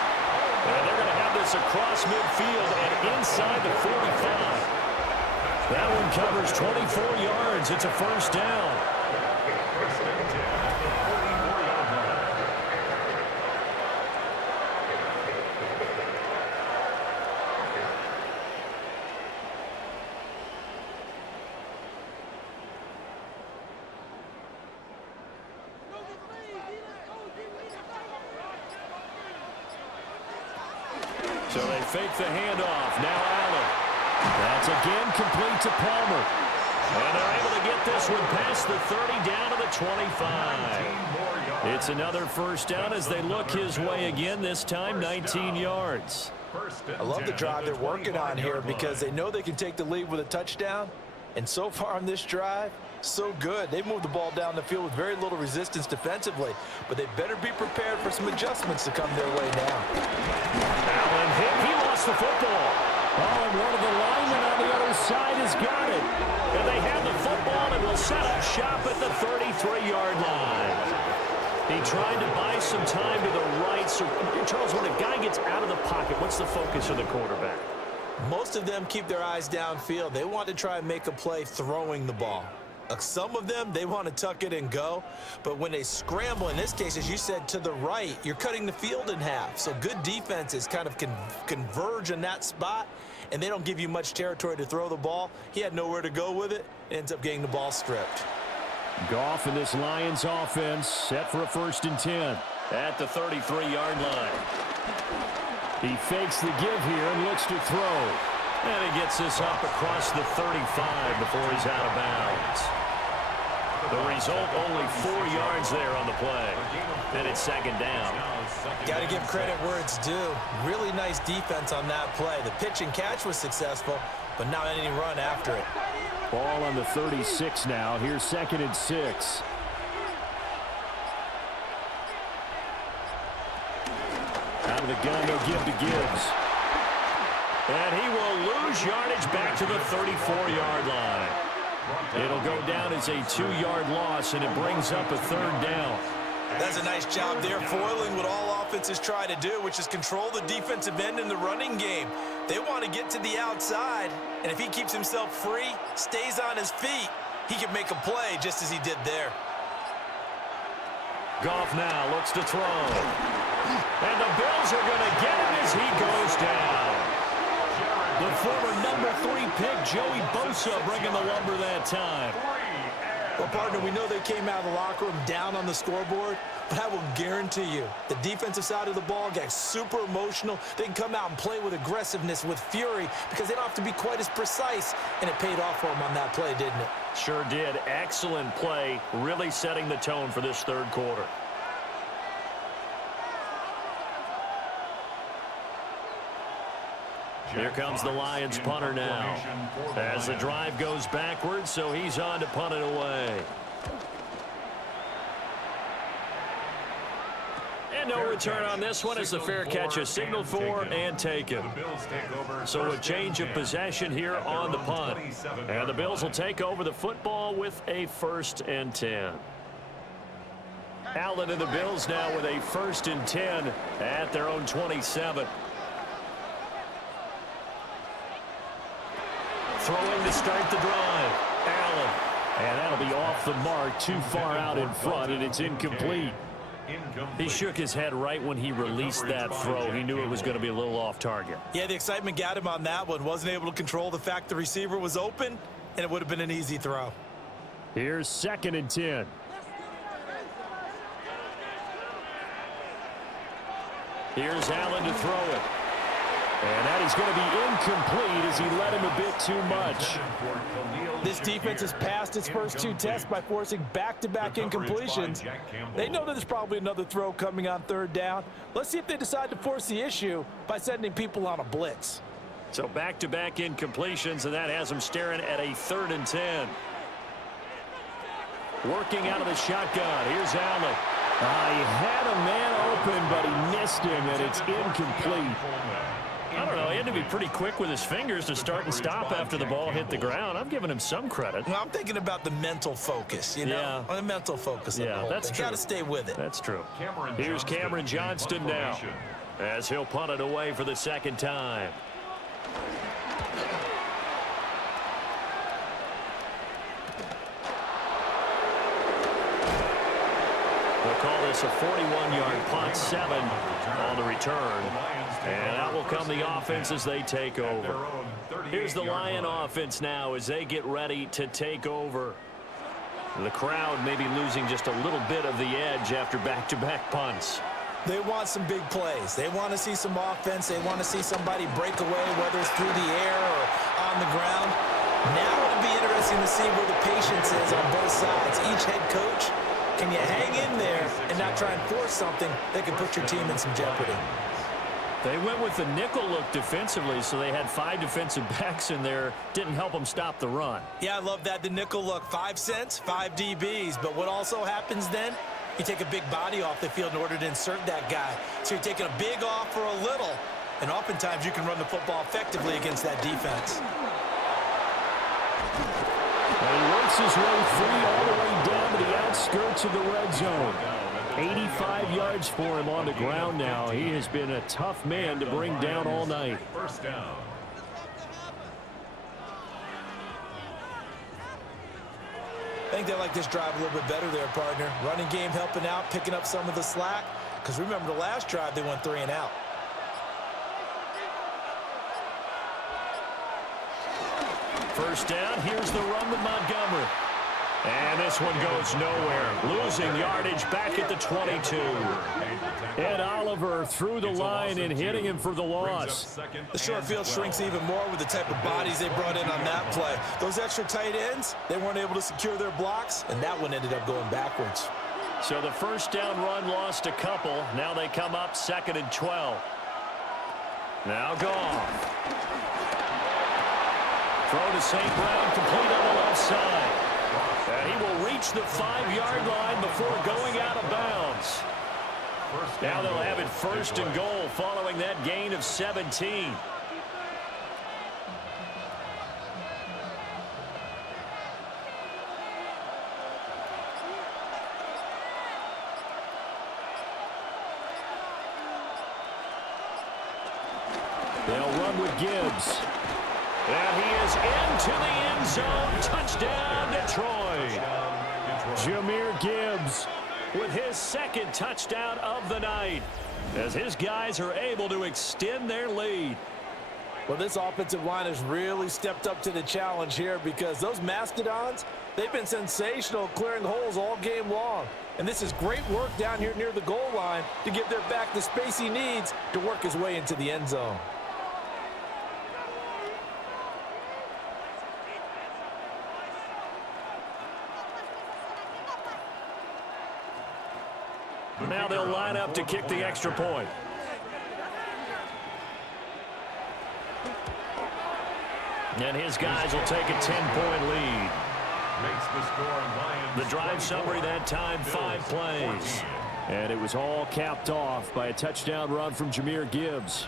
And they're going to have this across midfield and inside the 45. That one covers 24 yards. It's a first down. First and 10 at the 44-yard line. So they fake the handoff. Now Allen. That's again complete to Palmer. And they're able to get this one past the 30 down to the 25. It's another first down as they look his way again, this time 19 yards. I love the drive they're working on here because they know they can take the lead with a touchdown. And so far on this drive, so good. They've moved the ball down the field with very little resistance defensively, but they better be prepared for some adjustments to come their way now. Allen hit. He lost the football. Oh, and one of the linemen on the other side has got it. And they have the football and will set up shop at the 33-yard line. He tried to buy some time to the right. So, Charles, when a guy gets out of the pocket, what's the focus of the quarterback? Most of them keep their eyes downfield. They want to try and make a play throwing the ball. Some of them, they want to tuck it and go. But when they scramble, in this case, as you said, to the right, you're cutting the field in half. So good defenses kind of converge in that spot, and they don't give you much territory to throw the ball. He had nowhere to go with it. Ends up getting the ball stripped. Goff and this Lions offense set for a 1st and 10. At the 33-yard line. He fakes the give here and looks to throw. And he gets this up across the 35 before he's out of bounds. The result, only 4 yards there on the play. And it's 2nd down. Got to give credit where it's due. Really nice defense on that play. The pitch and catch was successful, but not any run after it. Ball on the 36 now. Here's 2nd and 6. Out of the gun, they'll give to Gibbs. And he will lose yardage back to the 34-yard line. It'll go down as a 2-yard loss, and it brings up a 3rd down. That's a nice job there, foiling what all offenses try to do, which is control the defensive end in the running game. They want to get to the outside, and if he keeps himself free, stays on his feet, he can make a play just as he did there. Goff now looks to throw. And the Bills are going to get him as he goes down. The former number 3 pick, Joey Bosa, bringing the lumber that time. Well, partner, we know they came out of the locker room down on the scoreboard, but I will guarantee you the defensive side of the ball got super emotional. They can come out and play with aggressiveness, with fury, because they don't have to be quite as precise, and it paid off for them on that play, didn't it? Sure did. Excellent play, really setting the tone for this 3rd quarter. Here comes the Lions punter now. As the drive goes backwards, so he's on to punt it away. And no return on this one as the fair catch is signaled for and taken. So a change of possession here on the punt. And the Bills will take over the football with a 1st and 10. Allen and the Bills now with a 1st and 10 at their own 27. Throwing to start the drive. Allen. And that'll be off the mark, too far out in front, and it's incomplete. He shook his head right when he released that throw. He knew it was going to be a little off target. Yeah, the excitement got him on that one. Wasn't able to control the fact the receiver was open, and it would have been an easy throw. Here's 2nd and 10. Here's Allen to throw it. And that is going to be incomplete as he led him a bit too much. This defense has passed its first 2 tests by forcing back-to-back incompletions. They know that there's probably another throw coming on 3rd down. Let's see if they decide to force the issue by sending people on a blitz. So back-to-back incompletions, and that has them staring at a 3rd and 10. Working out of the shotgun. Here's Allen. He had a man open, but he missed him, and it's incomplete. I don't know. He had to be pretty quick with his fingers to start and stop after the ball hit the ground. I'm giving him some credit. Well, I'm thinking about the mental focus, you know? Yeah. The mental focus. Yeah, that's true. Got to stay with it. That's true. Here's Cameron Johnston now, as he'll punt it away for the second time. We'll call this a 41-yard punt, 7 on the return. And out will come the offense as they take over. Here's the Lion offense now as they get ready to take over. The crowd may be losing just a little bit of the edge after back-to-back punts. They want some big plays. They want to see some offense. They want to see somebody break away, whether it's through the air or on the ground. Now it'll be interesting to see where the patience is on both sides. Each head coach, can you hang in there and not try and force something that could put your team in some jeopardy? They went with the nickel look defensively, so they had 5 defensive backs in there. Didn't help them stop the run. Yeah, I love that. The nickel look, 5 cents, 5 DBs. But what also happens then? You take a big body off the field in order to insert that guy. So you're taking a big off for a little. And oftentimes you can run the football effectively against that defense. And he works his way free all the way down to the outskirts of the red zone. 85 yards for him on the ground now. He has been a tough man to bring down all night. First down. I think they like this drive a little bit better there, partner. Running game helping out, picking up some of the slack. Because remember the last drive, they went 3 and out. First down, here's the run to Montgomery. And this one goes nowhere. Losing yardage back at the 22. Ed Oliver through the line and hitting him for the loss. The short field shrinks even more with the type of bodies they brought in on that play. Those extra tight ends, they weren't able to secure their blocks, and that one ended up going backwards. So the first down run lost a couple. Now they come up 2nd and 12. Now Goff. Throw to St. Brown, complete on the left side. And he will reach the 5-yard line before going out of bounds. Now they'll have it 1st and goal following that gain of 17. They'll run with Gibbs. And he is into the end zone. Touchdown, Detroit. Jahmyr Gibbs With his 2nd touchdown of the night, as his guys are able to extend their lead. Well, this offensive line has really stepped up to the challenge here because those Mastodons, they've been sensational clearing holes all game long. And this is great work down here near the goal line to give their back the space he needs to work his way into the end zone. Now they'll line up to kick the extra point. And his guys will take a 10-point lead. The drive summary that time, 5 plays. And it was all capped off by a touchdown run from Jahmyr Gibbs.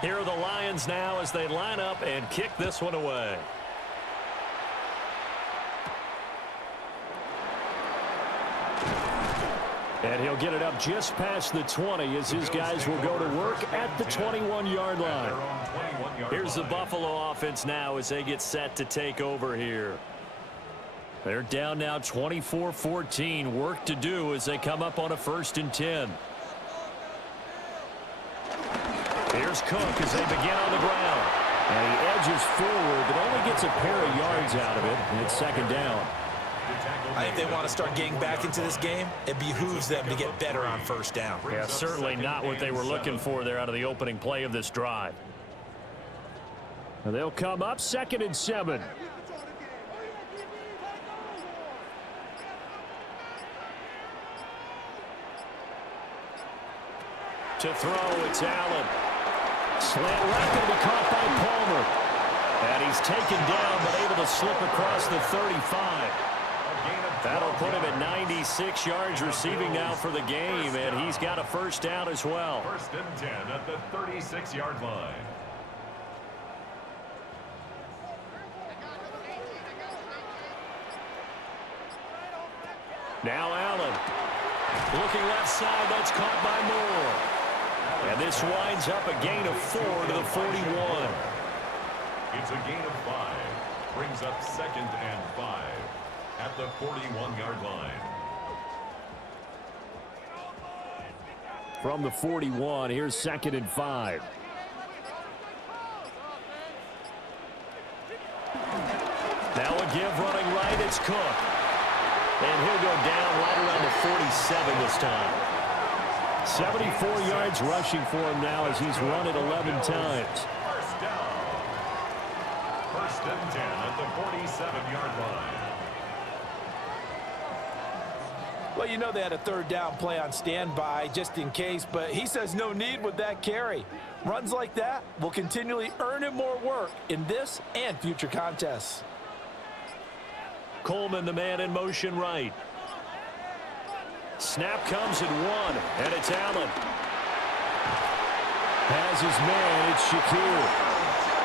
Here are the Lions now as they line up and kick this one away. And he'll get it up just past the 20 as his guys will go to work at the 21-yard line. Here's the Buffalo offense now as they get set to take over here. They're down now 24-14. Work to do as they come up on a 1st and 10. Here's Cook as they begin on the ground. And he edges forward, but only gets a pair of yards out of it, and it's 2nd down. I think they want to start getting back into this game. It behooves them to get better on 1st down. Yeah, certainly not what they were looking for there out of the opening play of this drive. And they'll come up 2nd and 7. To throw, it's Allen. Slant right, going to be caught by Palmer. And he's taken down, but able to slip across the 35. That'll put him at 96 yards receiving now for the game, and he's got a first down as well. 1st and 10 at the 36-yard line. Now Allen. Looking left side, that's caught by Moore. And this winds up a gain of 4 to the 41. It's a gain of 5. Brings up 2nd and 5 at the 41-yard line. From the 41, here's 2nd and 5. Now a give running right, it's Cook. And he'll go down right around the 47 this time. 74 yards rushing for him now as he's run it 11 times. First down. 1st and 10 at the 47-yard line. Well, you know they had a 3rd down play on standby just in case, but he says no need with that carry. Runs like that will continually earn him more work in this and future contests. Coleman, the man in motion right. Snap comes at 1, and it's Allen. Has his man, it's Shakir.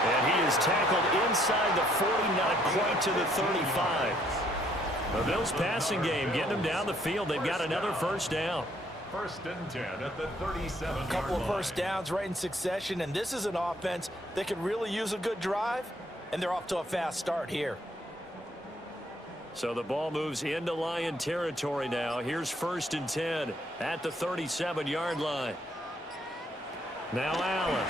And he is tackled inside the 40, not quite to the 35. The Bills passing game, getting them down the field. They've got another first down. 1st and 10 at the 37-yard line. A couple of first downs right in succession, and this is an offense that could really use a good drive, and they're off to a fast start here. So the ball moves into Lion territory now. Here's 1st and 10 at the 37-yard line. Now Allen.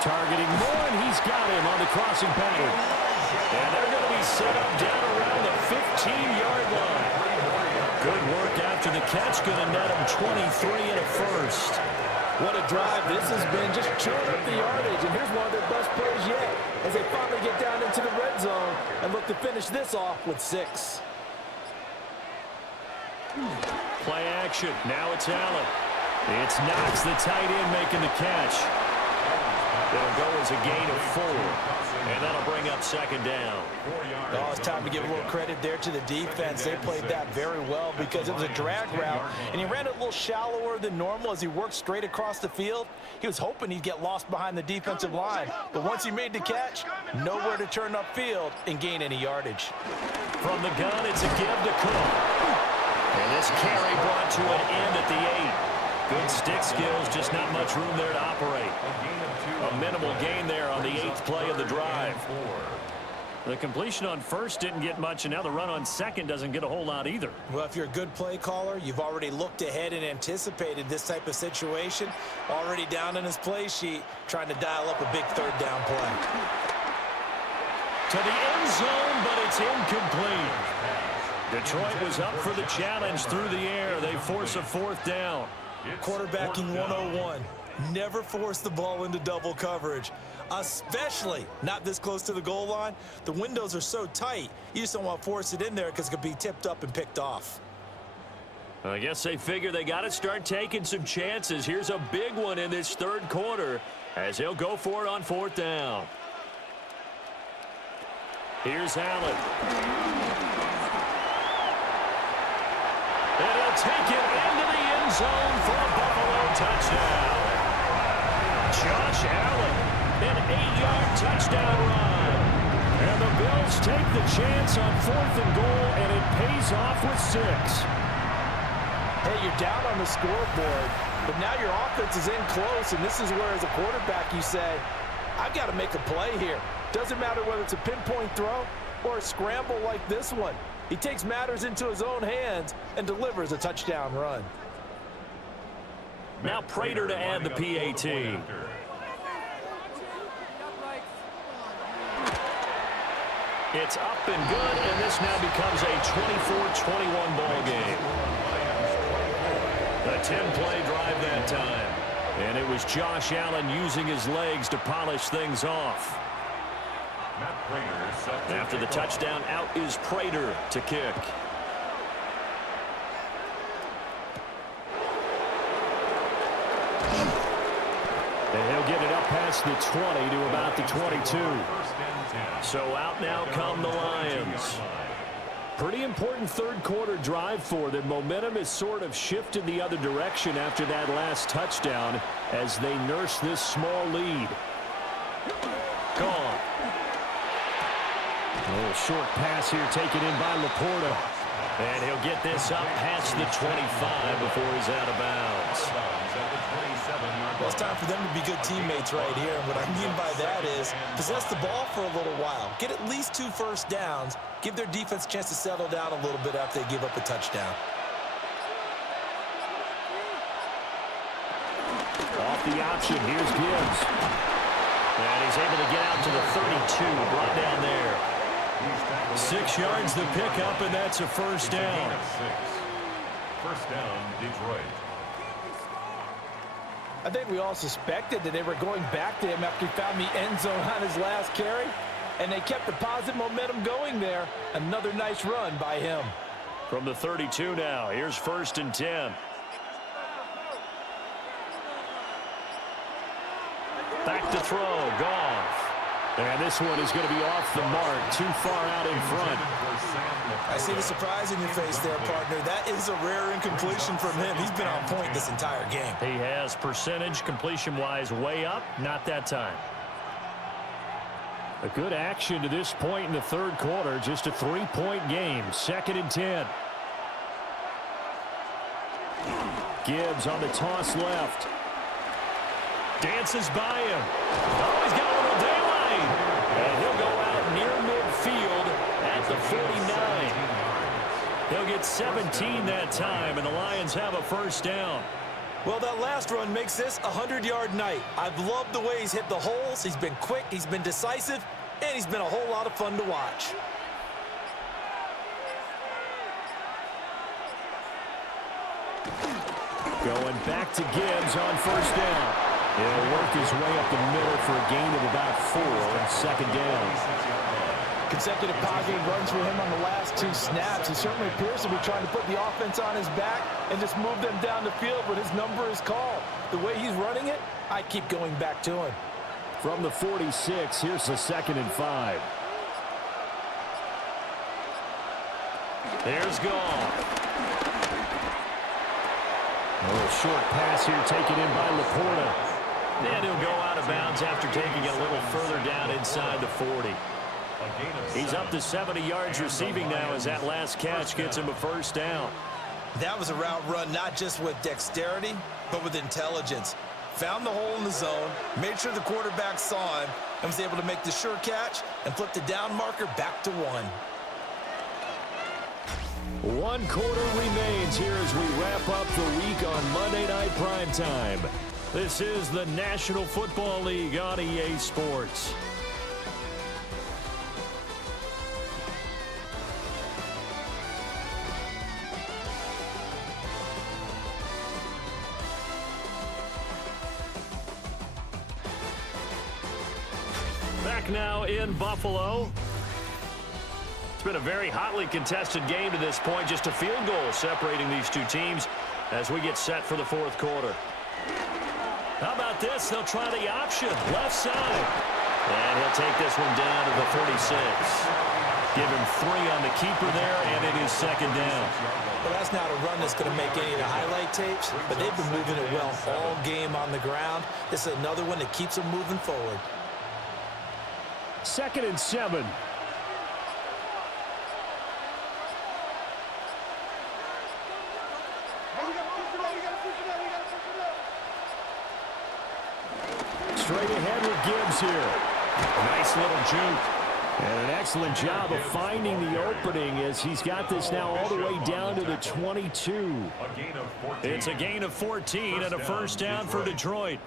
Targeting Moore, and he's got him on the crossing pattern. And they're going to be set up down around the 15-yard line. Good work after the catch. Going to net him 23 and a first. What a drive this has been, just chewing up the yardage. And here's one of their best plays yet as they finally get down into the red zone and look to finish this off with 6. Play action. Now it's Allen. It's Knox, the tight end, making the catch. It'll go as a gain of 4. And that'll bring up 2nd down. Oh, it's time to give a little credit there to the defense. They played that very well because it was a drag route, and he ran it a little shallower than normal as he worked straight across the field. He was hoping he'd get lost behind the defensive line, but once he made the catch, nowhere to turn upfield and gain any yardage. From the gun, it's a give to Cook. And this carry brought to an end at the 8. Good stick skills, just not much room there to operate. A minimal gain there on the 8th play of the drive. The completion on 1st didn't get much, and now the run on 2nd doesn't get a whole lot either. Well, if you're a good play caller, you've already looked ahead and anticipated this type of situation. Already down in his play sheet, trying to dial up a big 3rd down play. To the end zone, but it's incomplete. Detroit was up for the challenge through the air. They force a 4th down. Quarterbacking 101. Never force the ball into double coverage, especially not this close to the goal line. The windows are so tight, you just don't want to force it in there because it could be tipped up and picked off. I guess they figure they got to start taking some chances. Here's a big one in this 3rd quarter as they'll go for it on 4th down. Here's Allen. And he'll take it into the end zone for a Buffalo touchdown. Josh Allen, an 8-yard touchdown run. And the Bills take the chance on 4th and goal, and it pays off with 6. Hey, you're down on the scoreboard, but now your offense is in close, and this is where, as a quarterback, you say, I've got to make a play here. Doesn't matter whether it's a pinpoint throw or a scramble like this one. He takes matters into his own hands and delivers a touchdown run. Now Prater to add the PAT. It's up and good, and this now becomes a 24-21 ball game. A 10-play drive that time. And it was Josh Allen using his legs to polish things off. After the touchdown, out is Prater to kick. And he'll get it up past the 20 to about the 22. So out now come the Lions. Pretty important third-quarter drive for them. Momentum has sort of shifted the other direction after that last touchdown as they nurse this small lead. Gone. A little short pass here taken in by Laporta. And he'll get this up past the 25 before he's out of bounds. Well, it's time for them to be good teammates right here. And what I mean by that is possess the ball for a little while. Get at least 2 first downs. Give their defense a chance to settle down a little bit after they give up a touchdown. Off the option, here's Gibbs. And he's able to get out to the 32, brought down there. 6 yards the pickup, and that's a first down. First down, Detroit. I think we all suspected that they were going back to him after he found the end zone on his last carry, and they kept the positive momentum going there. Another nice run by him. From the 32 now, here's 1st and 10. Back to throw, Goff. And this one is going to be off the mark, too far out in front. I see the surprise in your face there, partner. That is a rare incompletion from him. He's been on point this entire game. He has percentage completion-wise way up, not that time. A good action to this point in the third quarter, just a 3-point game, 2nd and 10. Gibbs on the toss left. Dances by him. Oh, he's got a little daylight. And he'll go out near midfield at the 49. He'll get 17 that time, and the Lions have a first down. Well, that last run makes this a 100-yard night. I've loved the way he's hit the holes. He's been quick, he's been decisive, and he's been a whole lot of fun to watch. Going back to Gibbs on first down. He'll work his way up the middle for a gain of about 4 and 2nd down. Consecutive positive runs for him on the last 2 snaps. He certainly appears to be trying to put the offense on his back and just move them down the field when his number is called. The way he's running it, I keep going back to him. From the 46, here's the 2nd and 5. There's Goff. A little short pass here taken in by Laporta. And he'll go out of bounds after taking it a little further down inside the 40. He's up to 70 yards receiving now as that last catch gets him a first down. That was a route run not just with dexterity, but with intelligence. Found the hole in the zone, made sure the quarterback saw him, and was able to make the sure catch and flip the down marker back to 1. 1 quarter remains here as we wrap up the week on Monday Night Primetime. This is the National Football League on EA Sports. Back now in Buffalo. It's been a very hotly contested game to this point. Just a field goal separating these two teams as we get set for the 4th quarter. How about this? They'll try the option. Left side. And he'll take this one down to the 46. Give him 3 on the keeper there, and it is 2nd down. Well, that's not a run that's going to make any of the highlight tapes, but they've been moving it well all game on the ground. This is another one that keeps them moving forward. 2nd and 7. Straight ahead with Gibbs here. Nice little juke. And an excellent job of finding the opening as he's got this now all the way down to the 22. It's a gain of 14 and a first down for Detroit.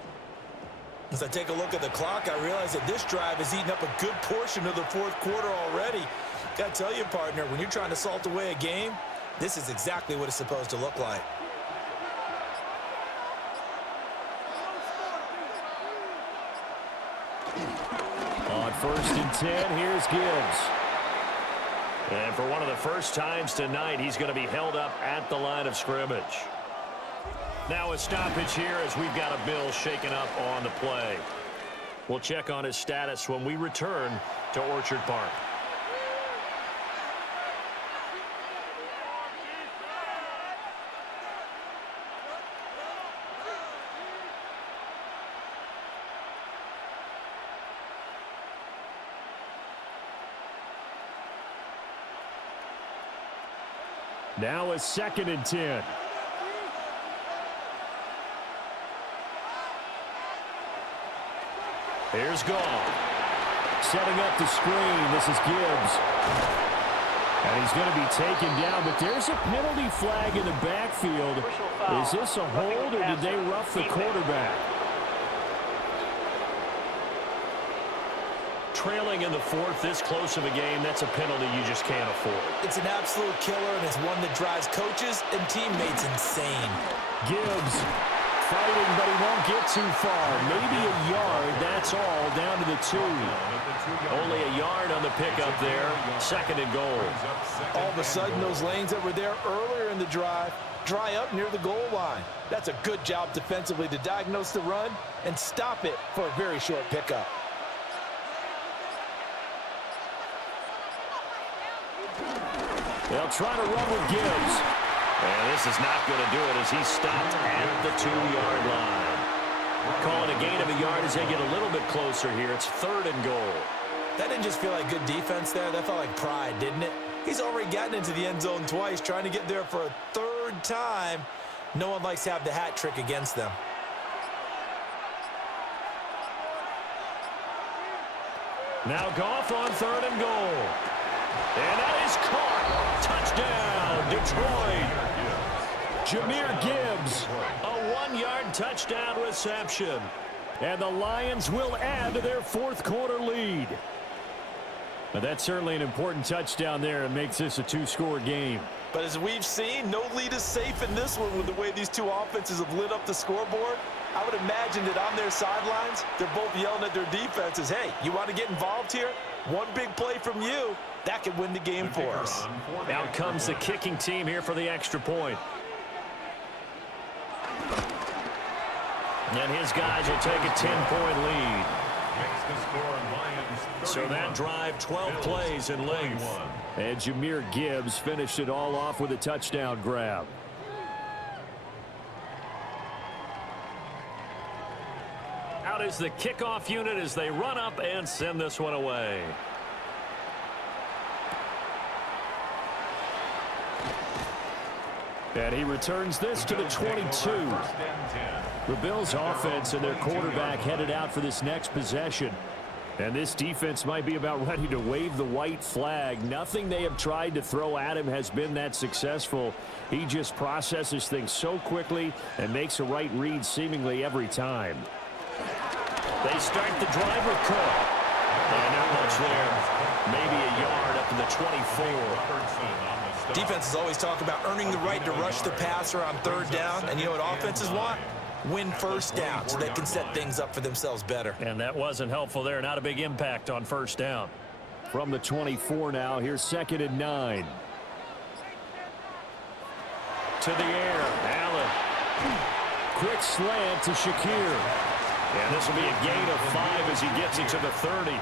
As I take a look at the clock, I realize that this drive has eaten up a good portion of the 4th quarter already. Got to tell you, partner, when you're trying to salt away a game, this is exactly what it's supposed to look like. On 1st and 10, here's Gibbs. And for one of the first times tonight, he's going to be held up at the line of scrimmage. Now a stoppage here as we've got a Bill shaken up on the play. We'll check on his status when we return to Orchard Park. Now a 2nd and 10. Here's Goff. Setting up the screen. This is Gibbs. And he's going to be taken down, but there's a penalty flag in the backfield. Is this a hold, or did they rough the quarterback? Trailing in the 4th, this close of a game, that's a penalty you just can't afford. It's an absolute killer, and it's one that drives coaches and teammates insane. Gibbs fighting, but he won't get too far. Maybe a yard, that's all, down to the 2. Only a yard on the pickup there. 2nd and goal. All of a sudden, those lanes that were there earlier in the drive dry up near the goal line. That's a good job defensively to diagnose the run and stop it for a very short pickup. They'll try to run with Gibbs. And this is not going to do it as he stopped at the 2-yard line. Calling a gain of a yard as they get a little bit closer here. It's 3rd and goal. That didn't just feel like good defense there. That felt like pride, didn't it? He's already gotten into the end zone twice, trying to get there for a 3rd time. No one likes to have the hat trick against them. Now Goff on 3rd and goal. And that is caught. Touchdown, Detroit. Jahmyr Gibbs. A 1-yard touchdown reception. And the Lions will add to their 4th quarter lead. But that's certainly an important touchdown there and makes this a 2-score game. But as we've seen, no lead is safe in this one with the way these two offenses have lit up the scoreboard. I would imagine that on their sidelines, they're both yelling at their defenses, hey, you want to get involved here? One big play from you, that could win the game for us. Out comes the kicking team here for the extra point. And his guys will take a 10-point lead. So that drive, 12 plays in length. And Jahmyr Gibbs finished it all off with a touchdown grab. Out is the kickoff unit as they run up and send this one away. And he returns this to the 22. The Bills offense and their quarterback headed out for this next possession. And this defense might be about ready to wave the white flag. Nothing they have tried to throw at him has been that successful. He just processes things so quickly and makes a right read seemingly every time. They start the drive with Cook. And not much there. Maybe a yard up to the 24. Defenses always talk about earning the right to rush the passer on 3rd down. And you know what offenses want? Win 1st down so they can set things up for themselves better. And that wasn't helpful there. Not a big impact on 1st down. From the 24 now, here's 2nd and 9. To the air, Allen. Quick slant to Shakir. And this will be a gain of 5 as he gets it to the 30.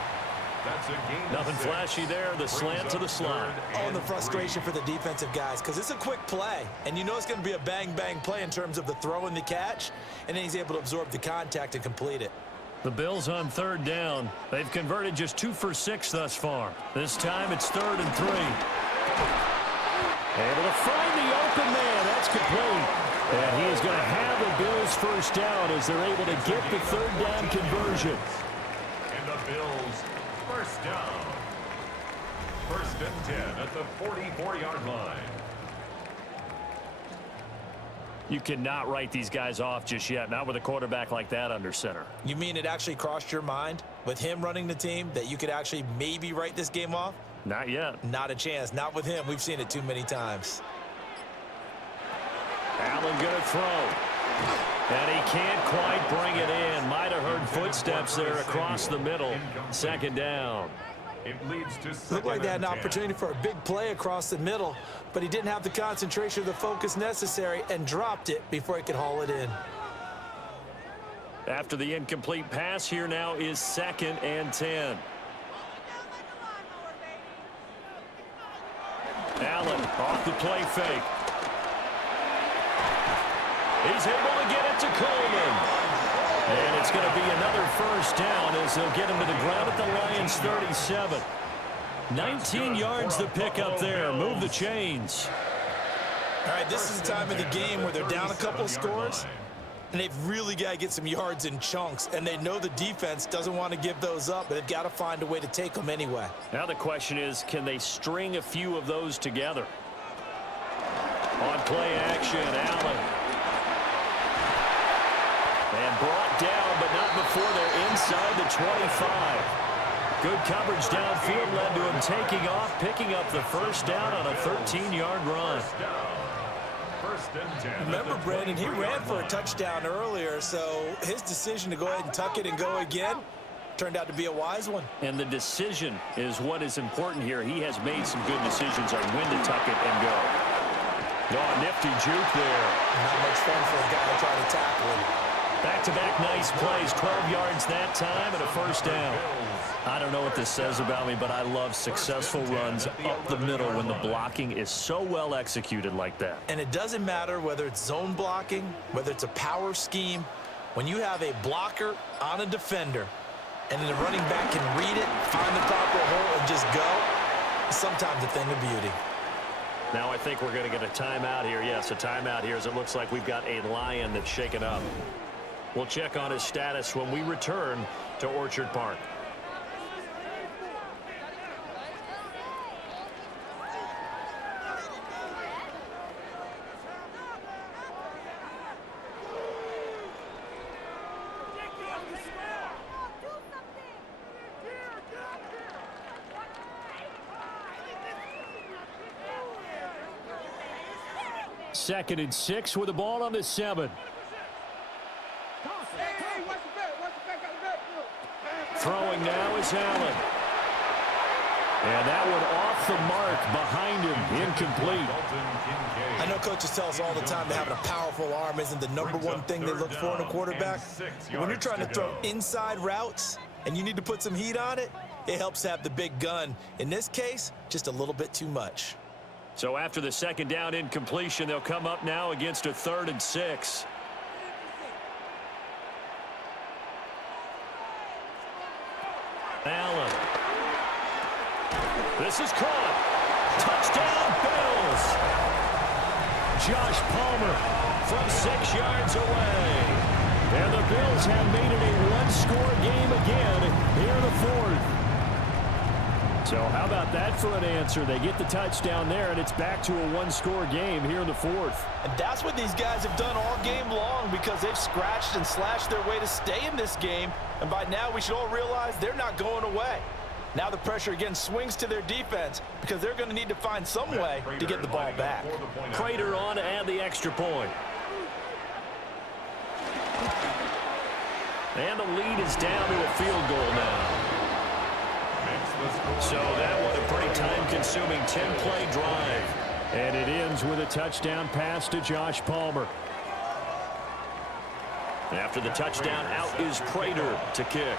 Nothing flashy there. The slant to the slot. Oh, and the frustration for the defensive guys because it's a quick play. And you know it's going to be a bang-bang play in terms of the throw and the catch. And then he's able to absorb the contact and complete it. The Bills on 3rd down. They've converted just 2 for 6 thus far. This time it's 3rd and 3. Able to find the open man. That's complete. And he is going to have the Bills 1st down as they're able to get the 3rd down conversion. And the Bills 1st down. 1st and 10 at the 44-yard line. You cannot write these guys off just yet. Not with a quarterback like that under center. You mean it actually crossed your mind with him running the team that you could actually maybe write this game off? Not yet. Not a chance. Not with him. We've seen it too many times. Allen going to throw. And he can't quite bring it in. Might have heard footsteps there across the middle. 2nd down. It leads to Looked like they had an opportunity for a big play across the middle, but he didn't have the concentration or the focus necessary and dropped it before he could haul it in. After the incomplete pass, here now is 2nd and 10. Allen off the play fake. He's able to get it to Coleman. And it's going to be another 1st down as they'll get him to the ground at the Lions 37. 19 yards to pick up there. Move the chains. All right, this is the time of the game where they're down a couple of scores, and they've really got to get some yards in chunks, and they know the defense doesn't want to give those up, but they've got to find a way to take them anyway. Now the question is, can they string a few of those together? On play action, Allen. And brought down, but not before they're inside the 25. Good coverage downfield led to him taking off, picking up the first down on a 13-yard run. Remember, Brandon, he ran for a touchdown earlier, so his decision to go ahead and tuck it and go again turned out to be a wise one. And the decision is what is important here. He has made some good decisions on when to tuck it and go. Oh, nifty juke there. Not much fun for a guy to try to tackle him. Back-to-back nice plays, 12 yards that time and a first down. I don't know what this says about me, but I love successful runs up the middle when the blocking is so well executed like that. And it doesn't matter whether it's zone blocking, whether it's a power scheme. When you have a blocker on a defender and then the running back can read it, find the proper hole, and just go, it's sometimes a thing of beauty. Now I think we're going to get a timeout here. Yes, a timeout here as it looks like we've got a Lion that's shaken up. We'll check on his status when we return to Orchard Park. Second and 6 with the ball on the 7. Throwing now is Allen. And that one off the mark behind him, incomplete. I know coaches tell us all the time that having a powerful arm isn't the number one thing they look for in a quarterback. When you're trying to throw inside routes and you need to put some heat on it, it helps to have the big gun. In this case, just a little bit too much. So after the second down incompletion, they'll come up now against a 3rd and 6. Allen. This is caught. Touchdown, Bills. Josh Palmer from 6 yards away. And the Bills have made it a one-score game again here in the 4th. So how about that for an answer? They get the touchdown there, and it's back to a one-score game here in the 4th. And that's what these guys have done all game long because they've scratched and slashed their way to stay in this game. And by now, we should all realize they're not going away. Now the pressure again swings to their defense because they're going to need to find some way to get the ball back. Prater on to add the extra point. And the lead is down to a field goal now. So that was a pretty time-consuming 10-play drive. And it ends with a touchdown pass to Josh Palmer. After the touchdown, out is Prater to kick.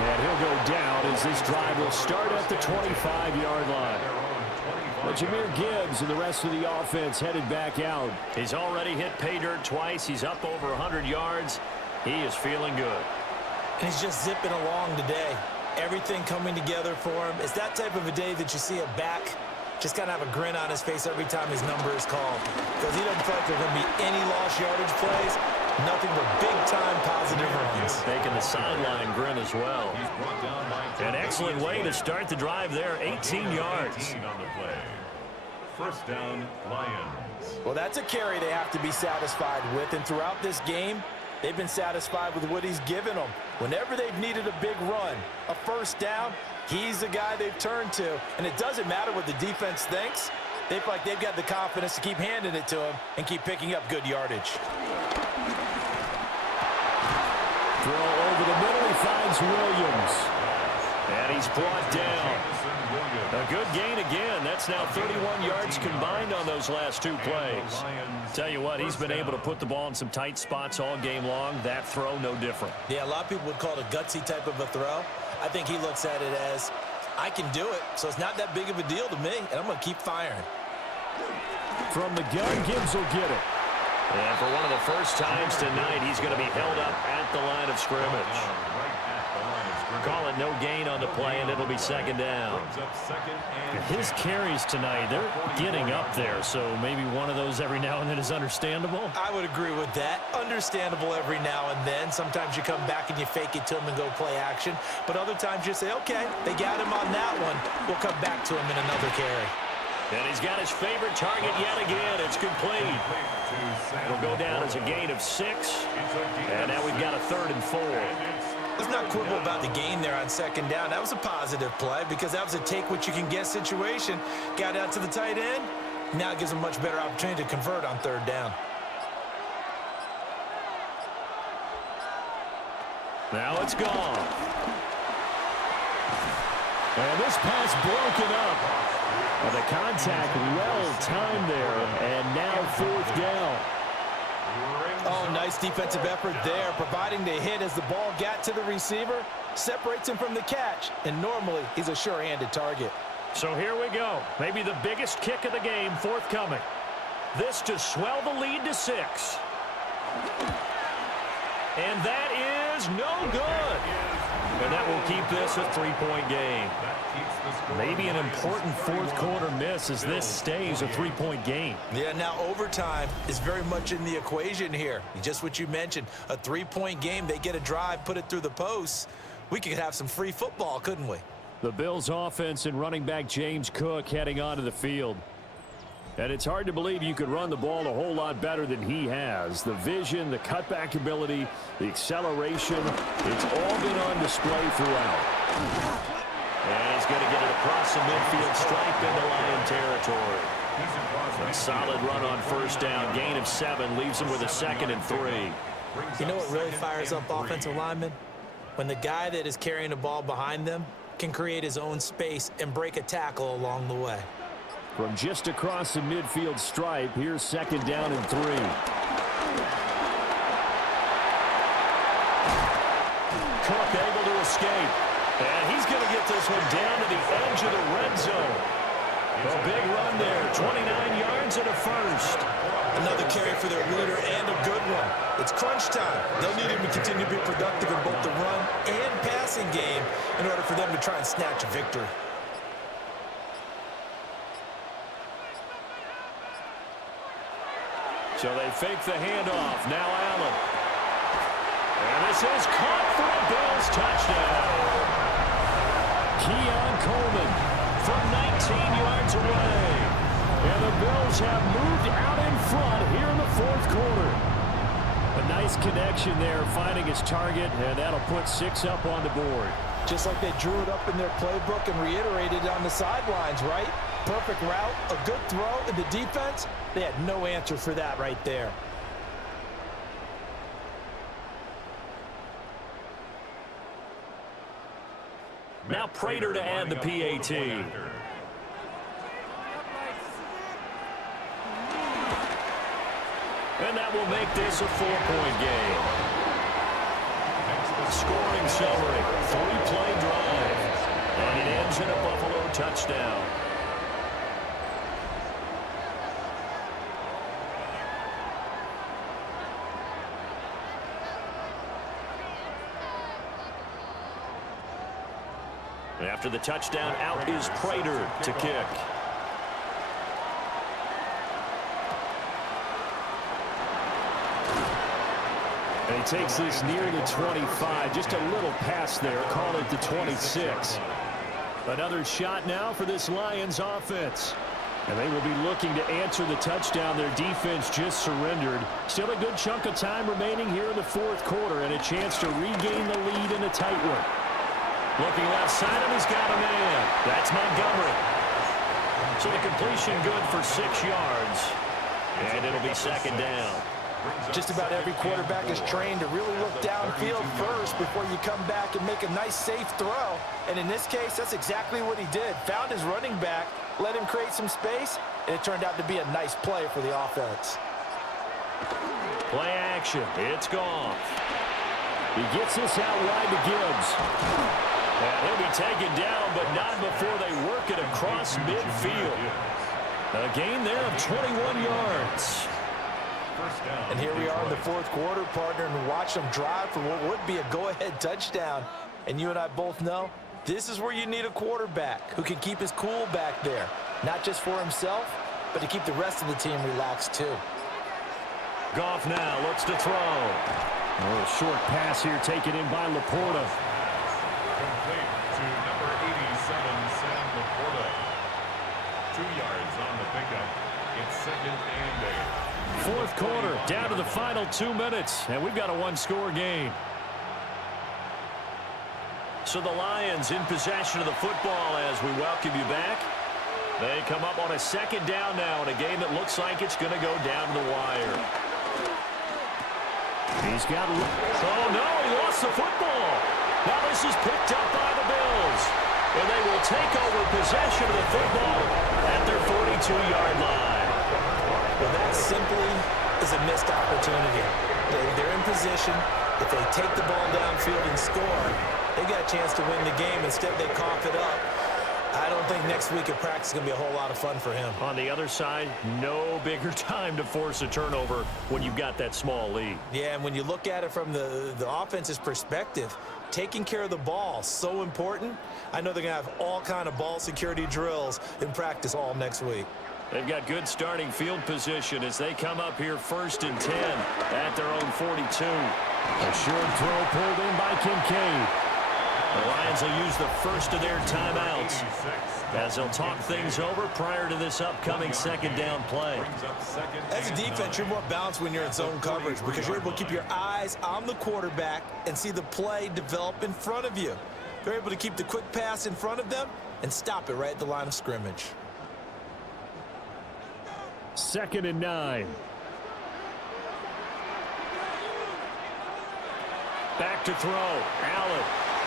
And he'll go down as this drive will start at the 25-yard line. But Jahmyr Gibbs and the rest of the offense headed back out. He's already hit pay dirt twice. He's up over 100 yards. He is feeling good. And he's just zipping along today. Everything coming together for him. It's that type of a day that you see a back just kind of have a grin on his face every time his number is called. Because he doesn't feel like there are going to be any lost yardage plays. Nothing but big-time positive runs. Making the sideline grin as well. An excellent way to start the drive there. 18 yards. First down, Lions. Well, that's a carry they have to be satisfied with. And throughout this game, they've been satisfied with what he's given them. Whenever they've needed a big run, a first down, he's the guy they've turned to. And it doesn't matter what the defense thinks. They feel like they've got the confidence to keep handing it to him and keep picking up good yardage. Throw over the middle, he finds Williams. And he's brought down. A good gain again. That's now 31 yards combined on those last 2 plays. Tell you what, he's been able to put the ball in some tight spots all game long. That throw, no different. Yeah, a lot of people would call it a gutsy type of a throw. I think he looks at it as, I can do it, so it's not that big of a deal to me, and I'm going to keep firing. From the gun, Gibbs will get it. And for one of the first times tonight, he's going to be held up at the line of scrimmage. Call it no gain on the play, and it'll be second down. His carries tonight, they're getting up there, so maybe one of those every now and then is understandable. I would agree with that. Understandable every now and then. Sometimes you come back and you fake it to him and go play action. But other times you say, okay, they got him on that one. We'll come back to him in another carry. And he's got his favorite target yet again. It's complete. It'll go down as a gain of 6. And now we've got a 3rd and 4. Let's not quibble about the gain there on second down. That was a positive play because that was a take-what-you-can-get situation. Got out to the tight end. Now it gives him a much better opportunity to convert on 3rd down. Now it's gone. And this pass broken up. Well, the contact well-timed there, and now 4th down. Oh, nice defensive effort there, providing the hit as the ball got to the receiver, separates him from the catch, and normally he's a sure-handed target. So here we go. Maybe the biggest kick of the game forthcoming. This to swell the lead to 6. And that is no good. And that will keep this a 3-point game. Maybe an important 4th quarter miss as this stays a 3-point game. Yeah, now overtime is very much in the equation here. Just what you mentioned, a 3-point game. They get a drive, put it through the posts. We could have some free football, couldn't we? The Bills offense and running back James Cook heading onto the field. And it's hard to believe you could run the ball a whole lot better than he has. The vision, the cutback ability, the acceleration, it's all been on display throughout. And he's going to get it across the midfield stripe into Lion territory. A solid run on 1st down. Gain of 7 leaves him with a 2nd and 3. You know what really fires up offensive linemen? When the guy that is carrying the ball behind them can create his own space and break a tackle along the way. From just across the midfield stripe, here's 2nd down and 3. Cook able to escape. And he's going to get this one down to the edge of the red zone. A big run there, 29 yards and a 1st. Another carry for their leader and a good one. It's crunch time. They'll need him to continue to be productive in both the run and passing game in order for them to try and snatch a victory. So they fake the handoff. Now Allen. And this is caught for a Bills touchdown. Keon Coleman from 19 yards away. And the Bills have moved out in front here in the 4th quarter. A nice connection there, finding his target, and that'll put 6 up on the board. Just like they drew it up in their playbook and reiterated on the sidelines, right? Perfect route, a good throw, and the defense, they had no answer for that right there. Now Prater to add the PAT. And that will make this a 4-point game. Scoring summary, 3-play drive. And it ends in a Buffalo touchdown. After the touchdown, out is Prater to kick. And he takes this near the 25. Just a little pass there. Call it the 26. Another shot now for this Lions offense. And they will be looking to answer the touchdown. Their defense just surrendered. Still a good chunk of time remaining here in the 4th quarter and a chance to regain the lead in a tight one. Looking left side, and he's got a man. That's Montgomery. So the completion good for 6 yards. And it'll be 2nd down. Just about every quarterback is trained to really look downfield first before you come back and make a nice, safe throw. And in this case, that's exactly what he did. Found his running back, let him create some space, and it turned out to be a nice play for the offense. Play action. It's gone. He gets this out wide to Gibbs. And he'll be taken down, but not before they work it across midfield. A gain there of 21 yards. And here we are in the 4th quarter, partner, and watch them drive for what would be a go-ahead touchdown. And you and I both know this is where you need a quarterback who can keep his cool back there, not just for himself, but to keep the rest of the team relaxed too. Goff now looks to throw. A little short pass here taken in by Laporta. Complete to number 87, Sam Laporta. 2 yards on the pickup. It's 2nd and 8. Fourth quarter, down to the final 2 minutes, and we've got a one-score game. So the Lions in possession of the football as we welcome you back. They come up on a 2nd down now in a game that looks like it's going to go down to the wire. He's got... Oh, no, he lost the football. Now this is picked up by the Bills. And they will take over possession of the football at their 42-yard line. Well, that simply is a missed opportunity. They're in position. If they take the ball downfield and score, they got a chance to win the game. Instead, they cough it up. I don't think next week at practice is going to be a whole lot of fun for him. On the other side, no bigger time to force a turnover when you've got that small lead. Yeah, and when you look at it from the offense's perspective, taking care of the ball, so important. I know they're going to have all kind of ball security drills in practice all next week. They've got good starting field position as they come up here 1st and 10 at their own 42. A short throw pulled in by Kincaid. The Lions will use the first of their timeouts as they'll talk things over prior to this upcoming 2nd down play. As a defense, you're more balanced when you're in zone coverage because you're able to keep your eyes on the quarterback and see the play develop in front of you. They're able to keep the quick pass in front of them and stop it right at the line of scrimmage. 2nd and 9. Back to throw. Allen.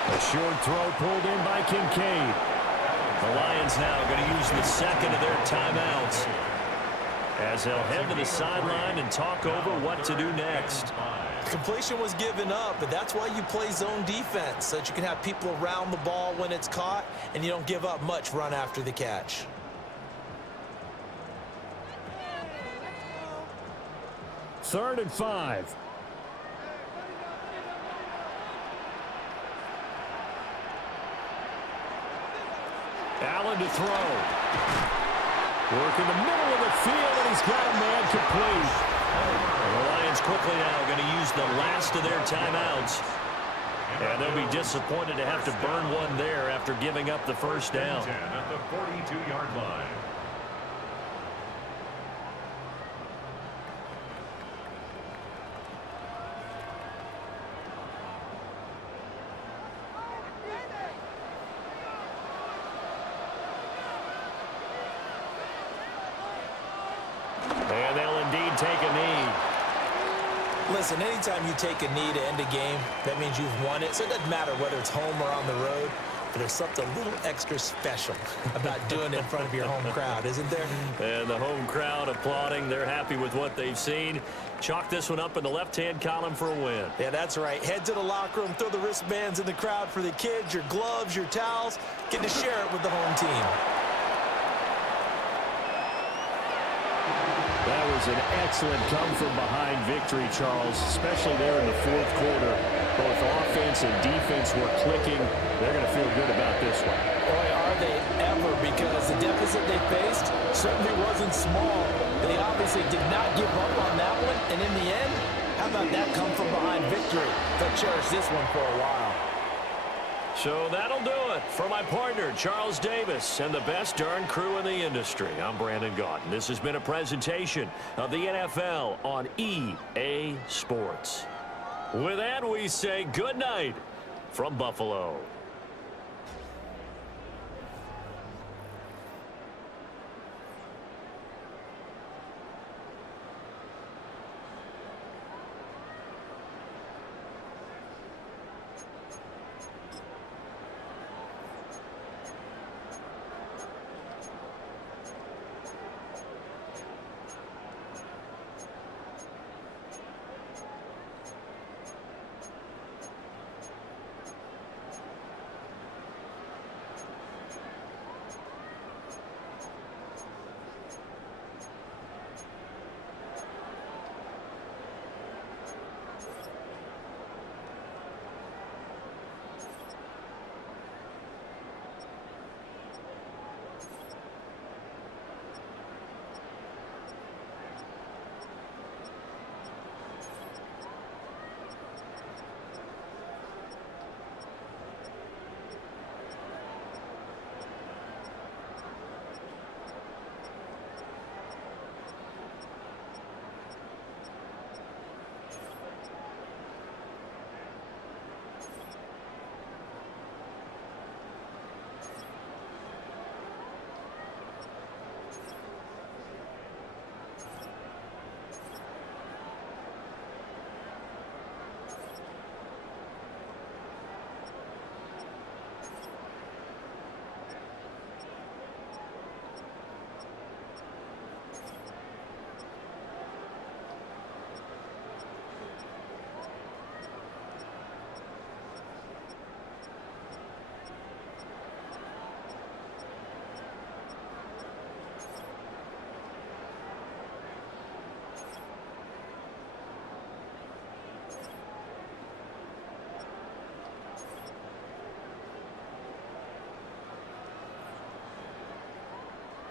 A short throw pulled in by Kincaid. The Lions now going to use the 2nd of their timeouts as they'll head to the sideline and talk over what to do next. Completion was given up, but that's why you play zone defense, so that you can have people around the ball when it's caught and you don't give up much run after the catch. Third and 5. Allen to throw. Work in the middle of the field, and he's got a man complete. The Lions quickly now going to use the last of their timeouts. And they'll be disappointed to have to burn one there after giving up the first down. 10 at the 42-yard line. And they'll indeed take a knee. Listen, anytime you take a knee to end a game, that means you've won it. So it doesn't matter whether it's home or on the road, but there's something a little extra special about doing it in front of your home crowd, isn't there? And the home crowd applauding. They're happy with what they've seen. Chalk this one up in the left-hand column for a win. Yeah, that's right. Head to the locker room, throw the wristbands in the crowd for the kids, your gloves, your towels. Get to share it with the home team. That was an excellent come-from-behind victory, Charles, especially there in the fourth quarter. Both offense and defense were clicking. They're going to feel good about this one. Boy, are they ever, because the deficit they faced certainly wasn't small. They obviously did not give up on that one, and in the end, how about that come-from-behind victory? They'll cherish this one for a while. So that'll do it for my partner, Charles Davis, and the best darn crew in the industry. I'm Brandon Gaudin. This has been a presentation of the NFL on EA Sports. With that, we say good night from Buffalo.